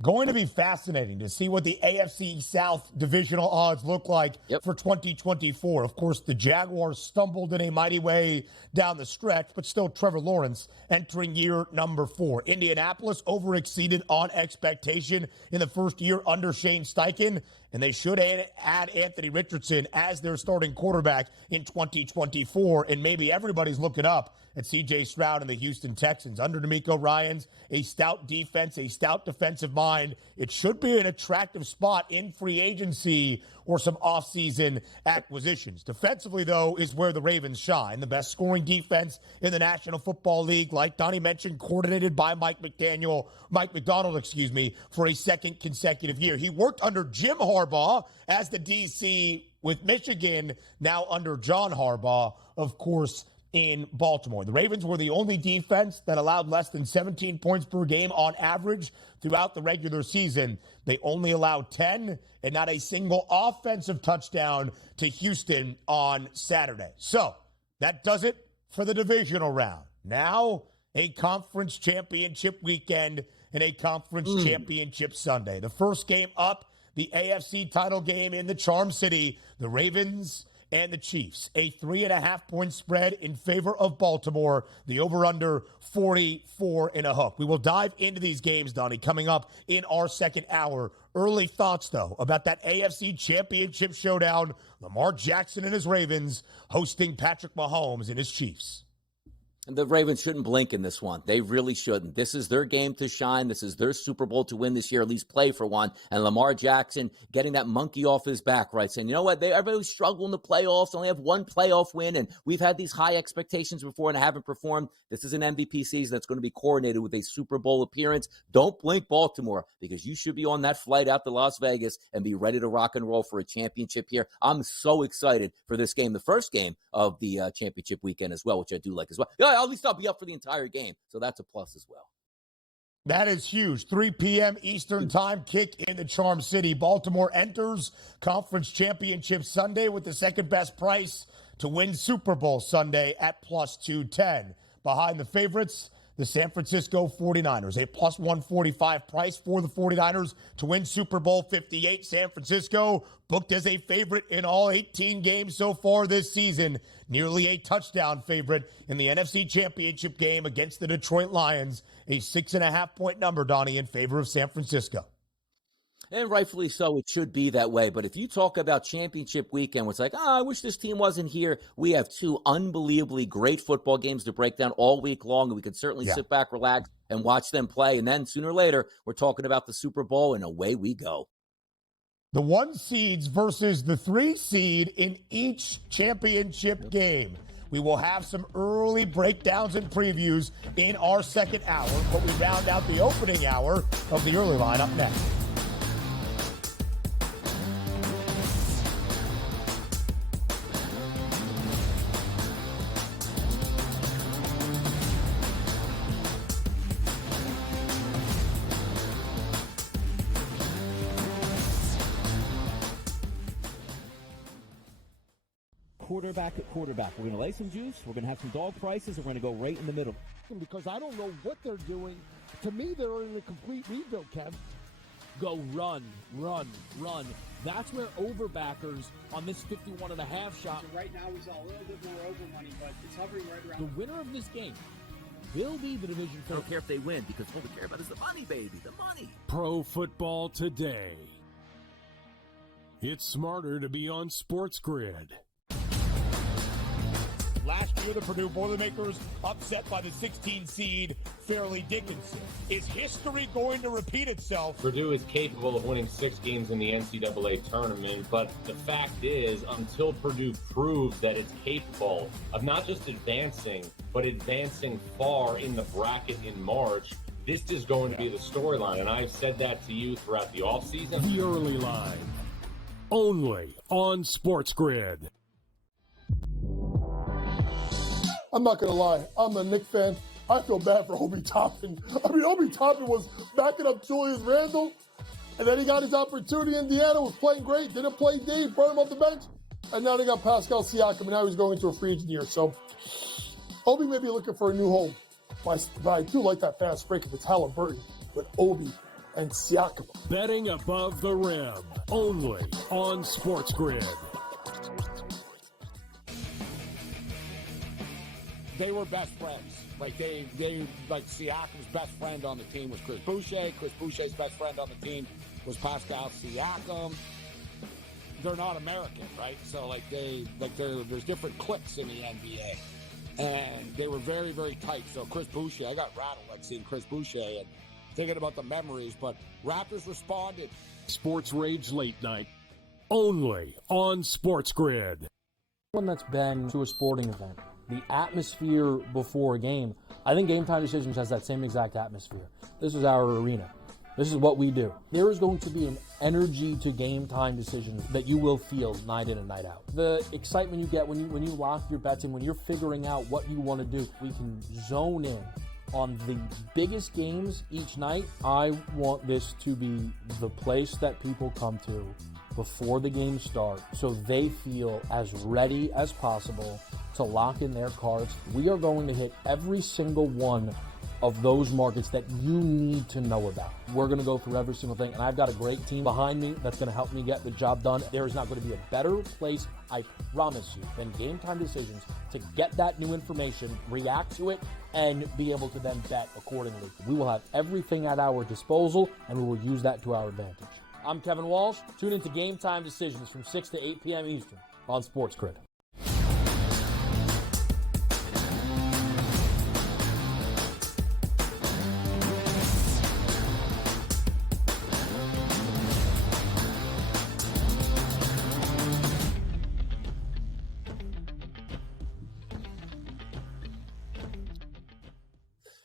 Going to be fascinating to see what the AFC South divisional odds look like for 2024. Of course, the Jaguars stumbled in a mighty way down the stretch, but still Trevor Lawrence entering year number 4. Indianapolis overexceeded on expectation in the first year under Shane Steichen, and they should add Anthony Richardson as their starting quarterback in 2024. And maybe everybody's looking up at C.J. Stroud and the Houston Texans. Under D'Amico Ryans, a stout defense, a stout defensive mind. It should be an attractive spot in free agency or some offseason acquisitions. Defensively, though, is where the Ravens shine. The best scoring defense in the National Football League, like Donnie mentioned, coordinated by Mike McDonald, for a second consecutive year. He worked under Jim Harbaugh as the DC with Michigan, now under John Harbaugh, of course, in Baltimore. The Ravens were the only defense that allowed less than 17 points per game on average throughout the regular season. They only allowed 10 and not a single offensive touchdown to Houston on Saturday. So that does it for the divisional round. Now a conference championship weekend and a conference championship Sunday. The first game up, the AFC title game in the Charm City, the Ravens and the Chiefs. A 3.5-point spread in favor of Baltimore. The over-under 44 and a hook. We will dive into these games, Donnie, coming up in our second hour. Early thoughts, though, about that AFC championship showdown. Lamar Jackson and his Ravens hosting Patrick Mahomes and his Chiefs. The Ravens shouldn't blink in this one. They really shouldn't. This is their game to shine. This is their Super Bowl to win this year, at least play for one. And Lamar Jackson getting that monkey off his back, right? Saying, you know what, everybody struggle in the playoffs, only have one playoff win, and we've had these high expectations before and haven't performed. This is an MVP season that's going to be coordinated with a Super Bowl appearance. Don't blink, Baltimore, because you should be on that flight out to Las Vegas and be ready to rock and roll for a championship here. I'm so excited for this game, the first game of the championship weekend as well, which I do like as well. Yeah, at least I'll be up for the entire game, so that's a plus as well. That is huge. 3 p.m. Eastern time kick in the Charm City. Baltimore enters Conference Championship Sunday with the second best price to win Super Bowl Sunday at plus 210. Behind the favorites, the San Francisco 49ers, a plus 145 price for the 49ers to win Super Bowl 58. San Francisco booked as a favorite in all 18 games so far this season. Nearly a touchdown favorite in the NFC Championship game against the Detroit Lions. A 6.5-point number, Donnie, in favor of San Francisco. And rightfully so, it should be that way. But if you talk about championship weekend, it's like, I wish this team wasn't here. We have two unbelievably great football games to break down all week long, and we can certainly sit back, relax, and watch them play. And then sooner or later, we're talking about the Super Bowl, and away we go. The 1 seeds versus the 3 seed in each championship game. We will have some early breakdowns and previews in our second hour, but we round out the opening hour of the early line up next. Quarterback at quarterback. We're going to lay some juice. We're going to have some dog prices, and we're going to go right in the middle. Because I don't know what they're doing. To me, they're in a complete rebuild, Kev. go run, run, run. That's where overbackers on this 51.5 shot. So right now we saw a little bit more over money, but it's hovering right around. The winner of this game will be the division. I don't care if they win because all we care about is the money, baby, the money. Pro football today. It's smarter to be on SportsGrid. Last year, the Purdue Boilermakers upset by the 16 seed Fairleigh Dickinson. Is history going to repeat itself? Purdue is capable of winning 6 games in the NCAA tournament, but the fact is, until Purdue proves that it's capable of not just advancing, but advancing far in the bracket in March, this is going to be the storyline. And I've said that to you throughout the offseason. The early line. Only on SportsGrid. I'm not going to lie. I'm a Knick fan. I feel bad for Obi Toppin. I mean, Obi Toppin was backing up Julius Randle, and then he got his opportunity in Indiana, was playing great, didn't play Dave, brought him off the bench, and now they got Pascal Siakam, and now he's going into a free agent year. So Obi may be looking for a new home. But I do like that fast break if it's Halliburton with Obi and Siakam. Betting above the rim. Only on SportsGrid. They were best friends. Like Siakam's best friend on the team was Chris Boucher. Chris Boucher's best friend on the team was Pascal Siakam. They're not American, right? So there's different cliques in the NBA, and they were very, very tight. So Chris Boucher, I got rattled like seeing Chris Boucher and thinking about the memories. But Raptors responded. Sports Rage Late Night. Only on SportsGrid. One that's been to a sporting event, the atmosphere before a game, I think Game Time Decisions has that same exact atmosphere. This is our arena. This is what we do. There is going to be an energy to Game Time Decisions that you will feel night in and night out. The excitement you get when you lock your bets in, when you're figuring out what you want to do, we can zone in on the biggest games each night. I want this to be the place that people come to before the games start so they feel as ready as possible to lock in their cards. We are going to hit every single one of those markets that you need to know about. We're going to go through every single thing, and I've got a great team behind me that's going to help me get the job done. There is not going to be a better place, I promise you, than Game Time Decisions to get that new information, react to it, and be able to then bet accordingly. We will have everything at our disposal, and we will use that to our advantage. I'm Kevin Walsh. Tune into Game Time Decisions from 6 to 8 p.m. Eastern on SportsGrid.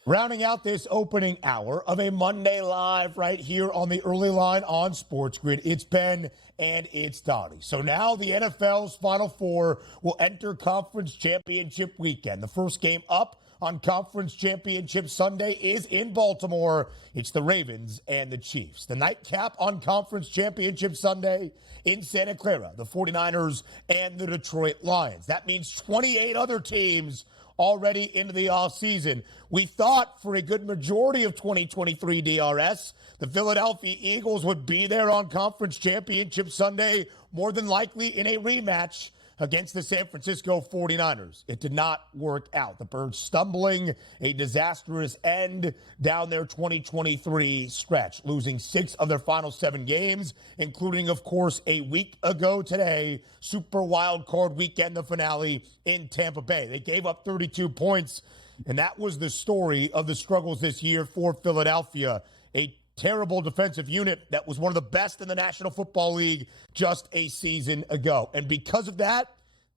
Rounding out this opening hour of a Monday Live right here on the early line on SportsGrid, it's Ben and it's Donnie. So now the NFL's Final Four will enter Conference Championship weekend. The first game up on Conference Championship Sunday is in Baltimore. It's the Ravens and the Chiefs. The nightcap on Conference Championship Sunday in Santa Clara, the 49ers and the Detroit Lions. That means 28 other teams already into the offseason. We thought for a good majority of 2023 DRS, the Philadelphia Eagles would be there on Conference Championship Sunday, more than likely in a rematch against the San Francisco 49ers. It did not work out. The Birds stumbling, a disastrous end down their 2023 stretch, losing 6 of their final 7 games, including, of course, a week ago today, Super Wild Card Weekend, the finale in Tampa Bay. They gave up 32 points, and that was the story of the struggles this year for Philadelphia. A terrible defensive unit that was one of the best in the National Football League just a season ago. And because of that,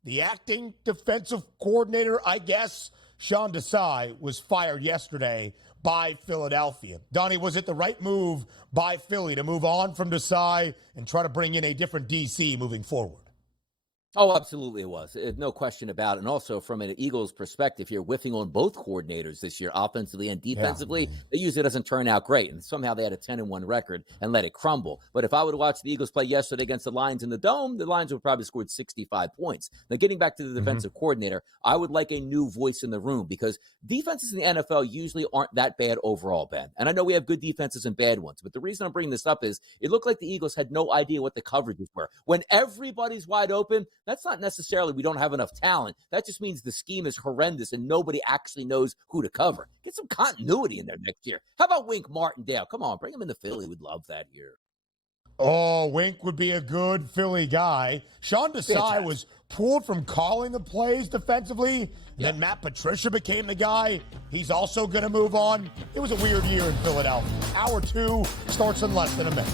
the acting defensive coordinator, I guess, Sean Desai, was fired yesterday by Philadelphia. Donnie, was it the right move by Philly to move on from Desai and try to bring in a different DC moving forward? Oh, absolutely it was. No question about it. And also from an Eagles perspective here, whiffing on both coordinators this year, offensively and defensively, it usually doesn't turn out great. And somehow they had a 10-1 record and let it crumble. But if I would watch the Eagles play yesterday against the Lions in the Dome, the Lions would probably scored 65 points. Now, getting back to the defensive coordinator, I would like a new voice in the room because defenses in the NFL usually aren't that bad overall, Ben. And I know we have good defenses and bad ones. But the reason I'm bringing this up is it looked like the Eagles had no idea what the coverages were. When everybody's wide open, that's not necessarily we don't have enough talent. That just means the scheme is horrendous and nobody actually knows who to cover. Get some continuity in there next year. How about Wink Martindale? Come on, bring him into Philly. We'd love that here. Oh, Wink would be a good Philly guy. Sean Desai was pulled from calling the plays defensively. Then Matt Patricia became the guy. He's also going to move on. It was a weird year in Philadelphia. Hour 2 starts in less than a minute.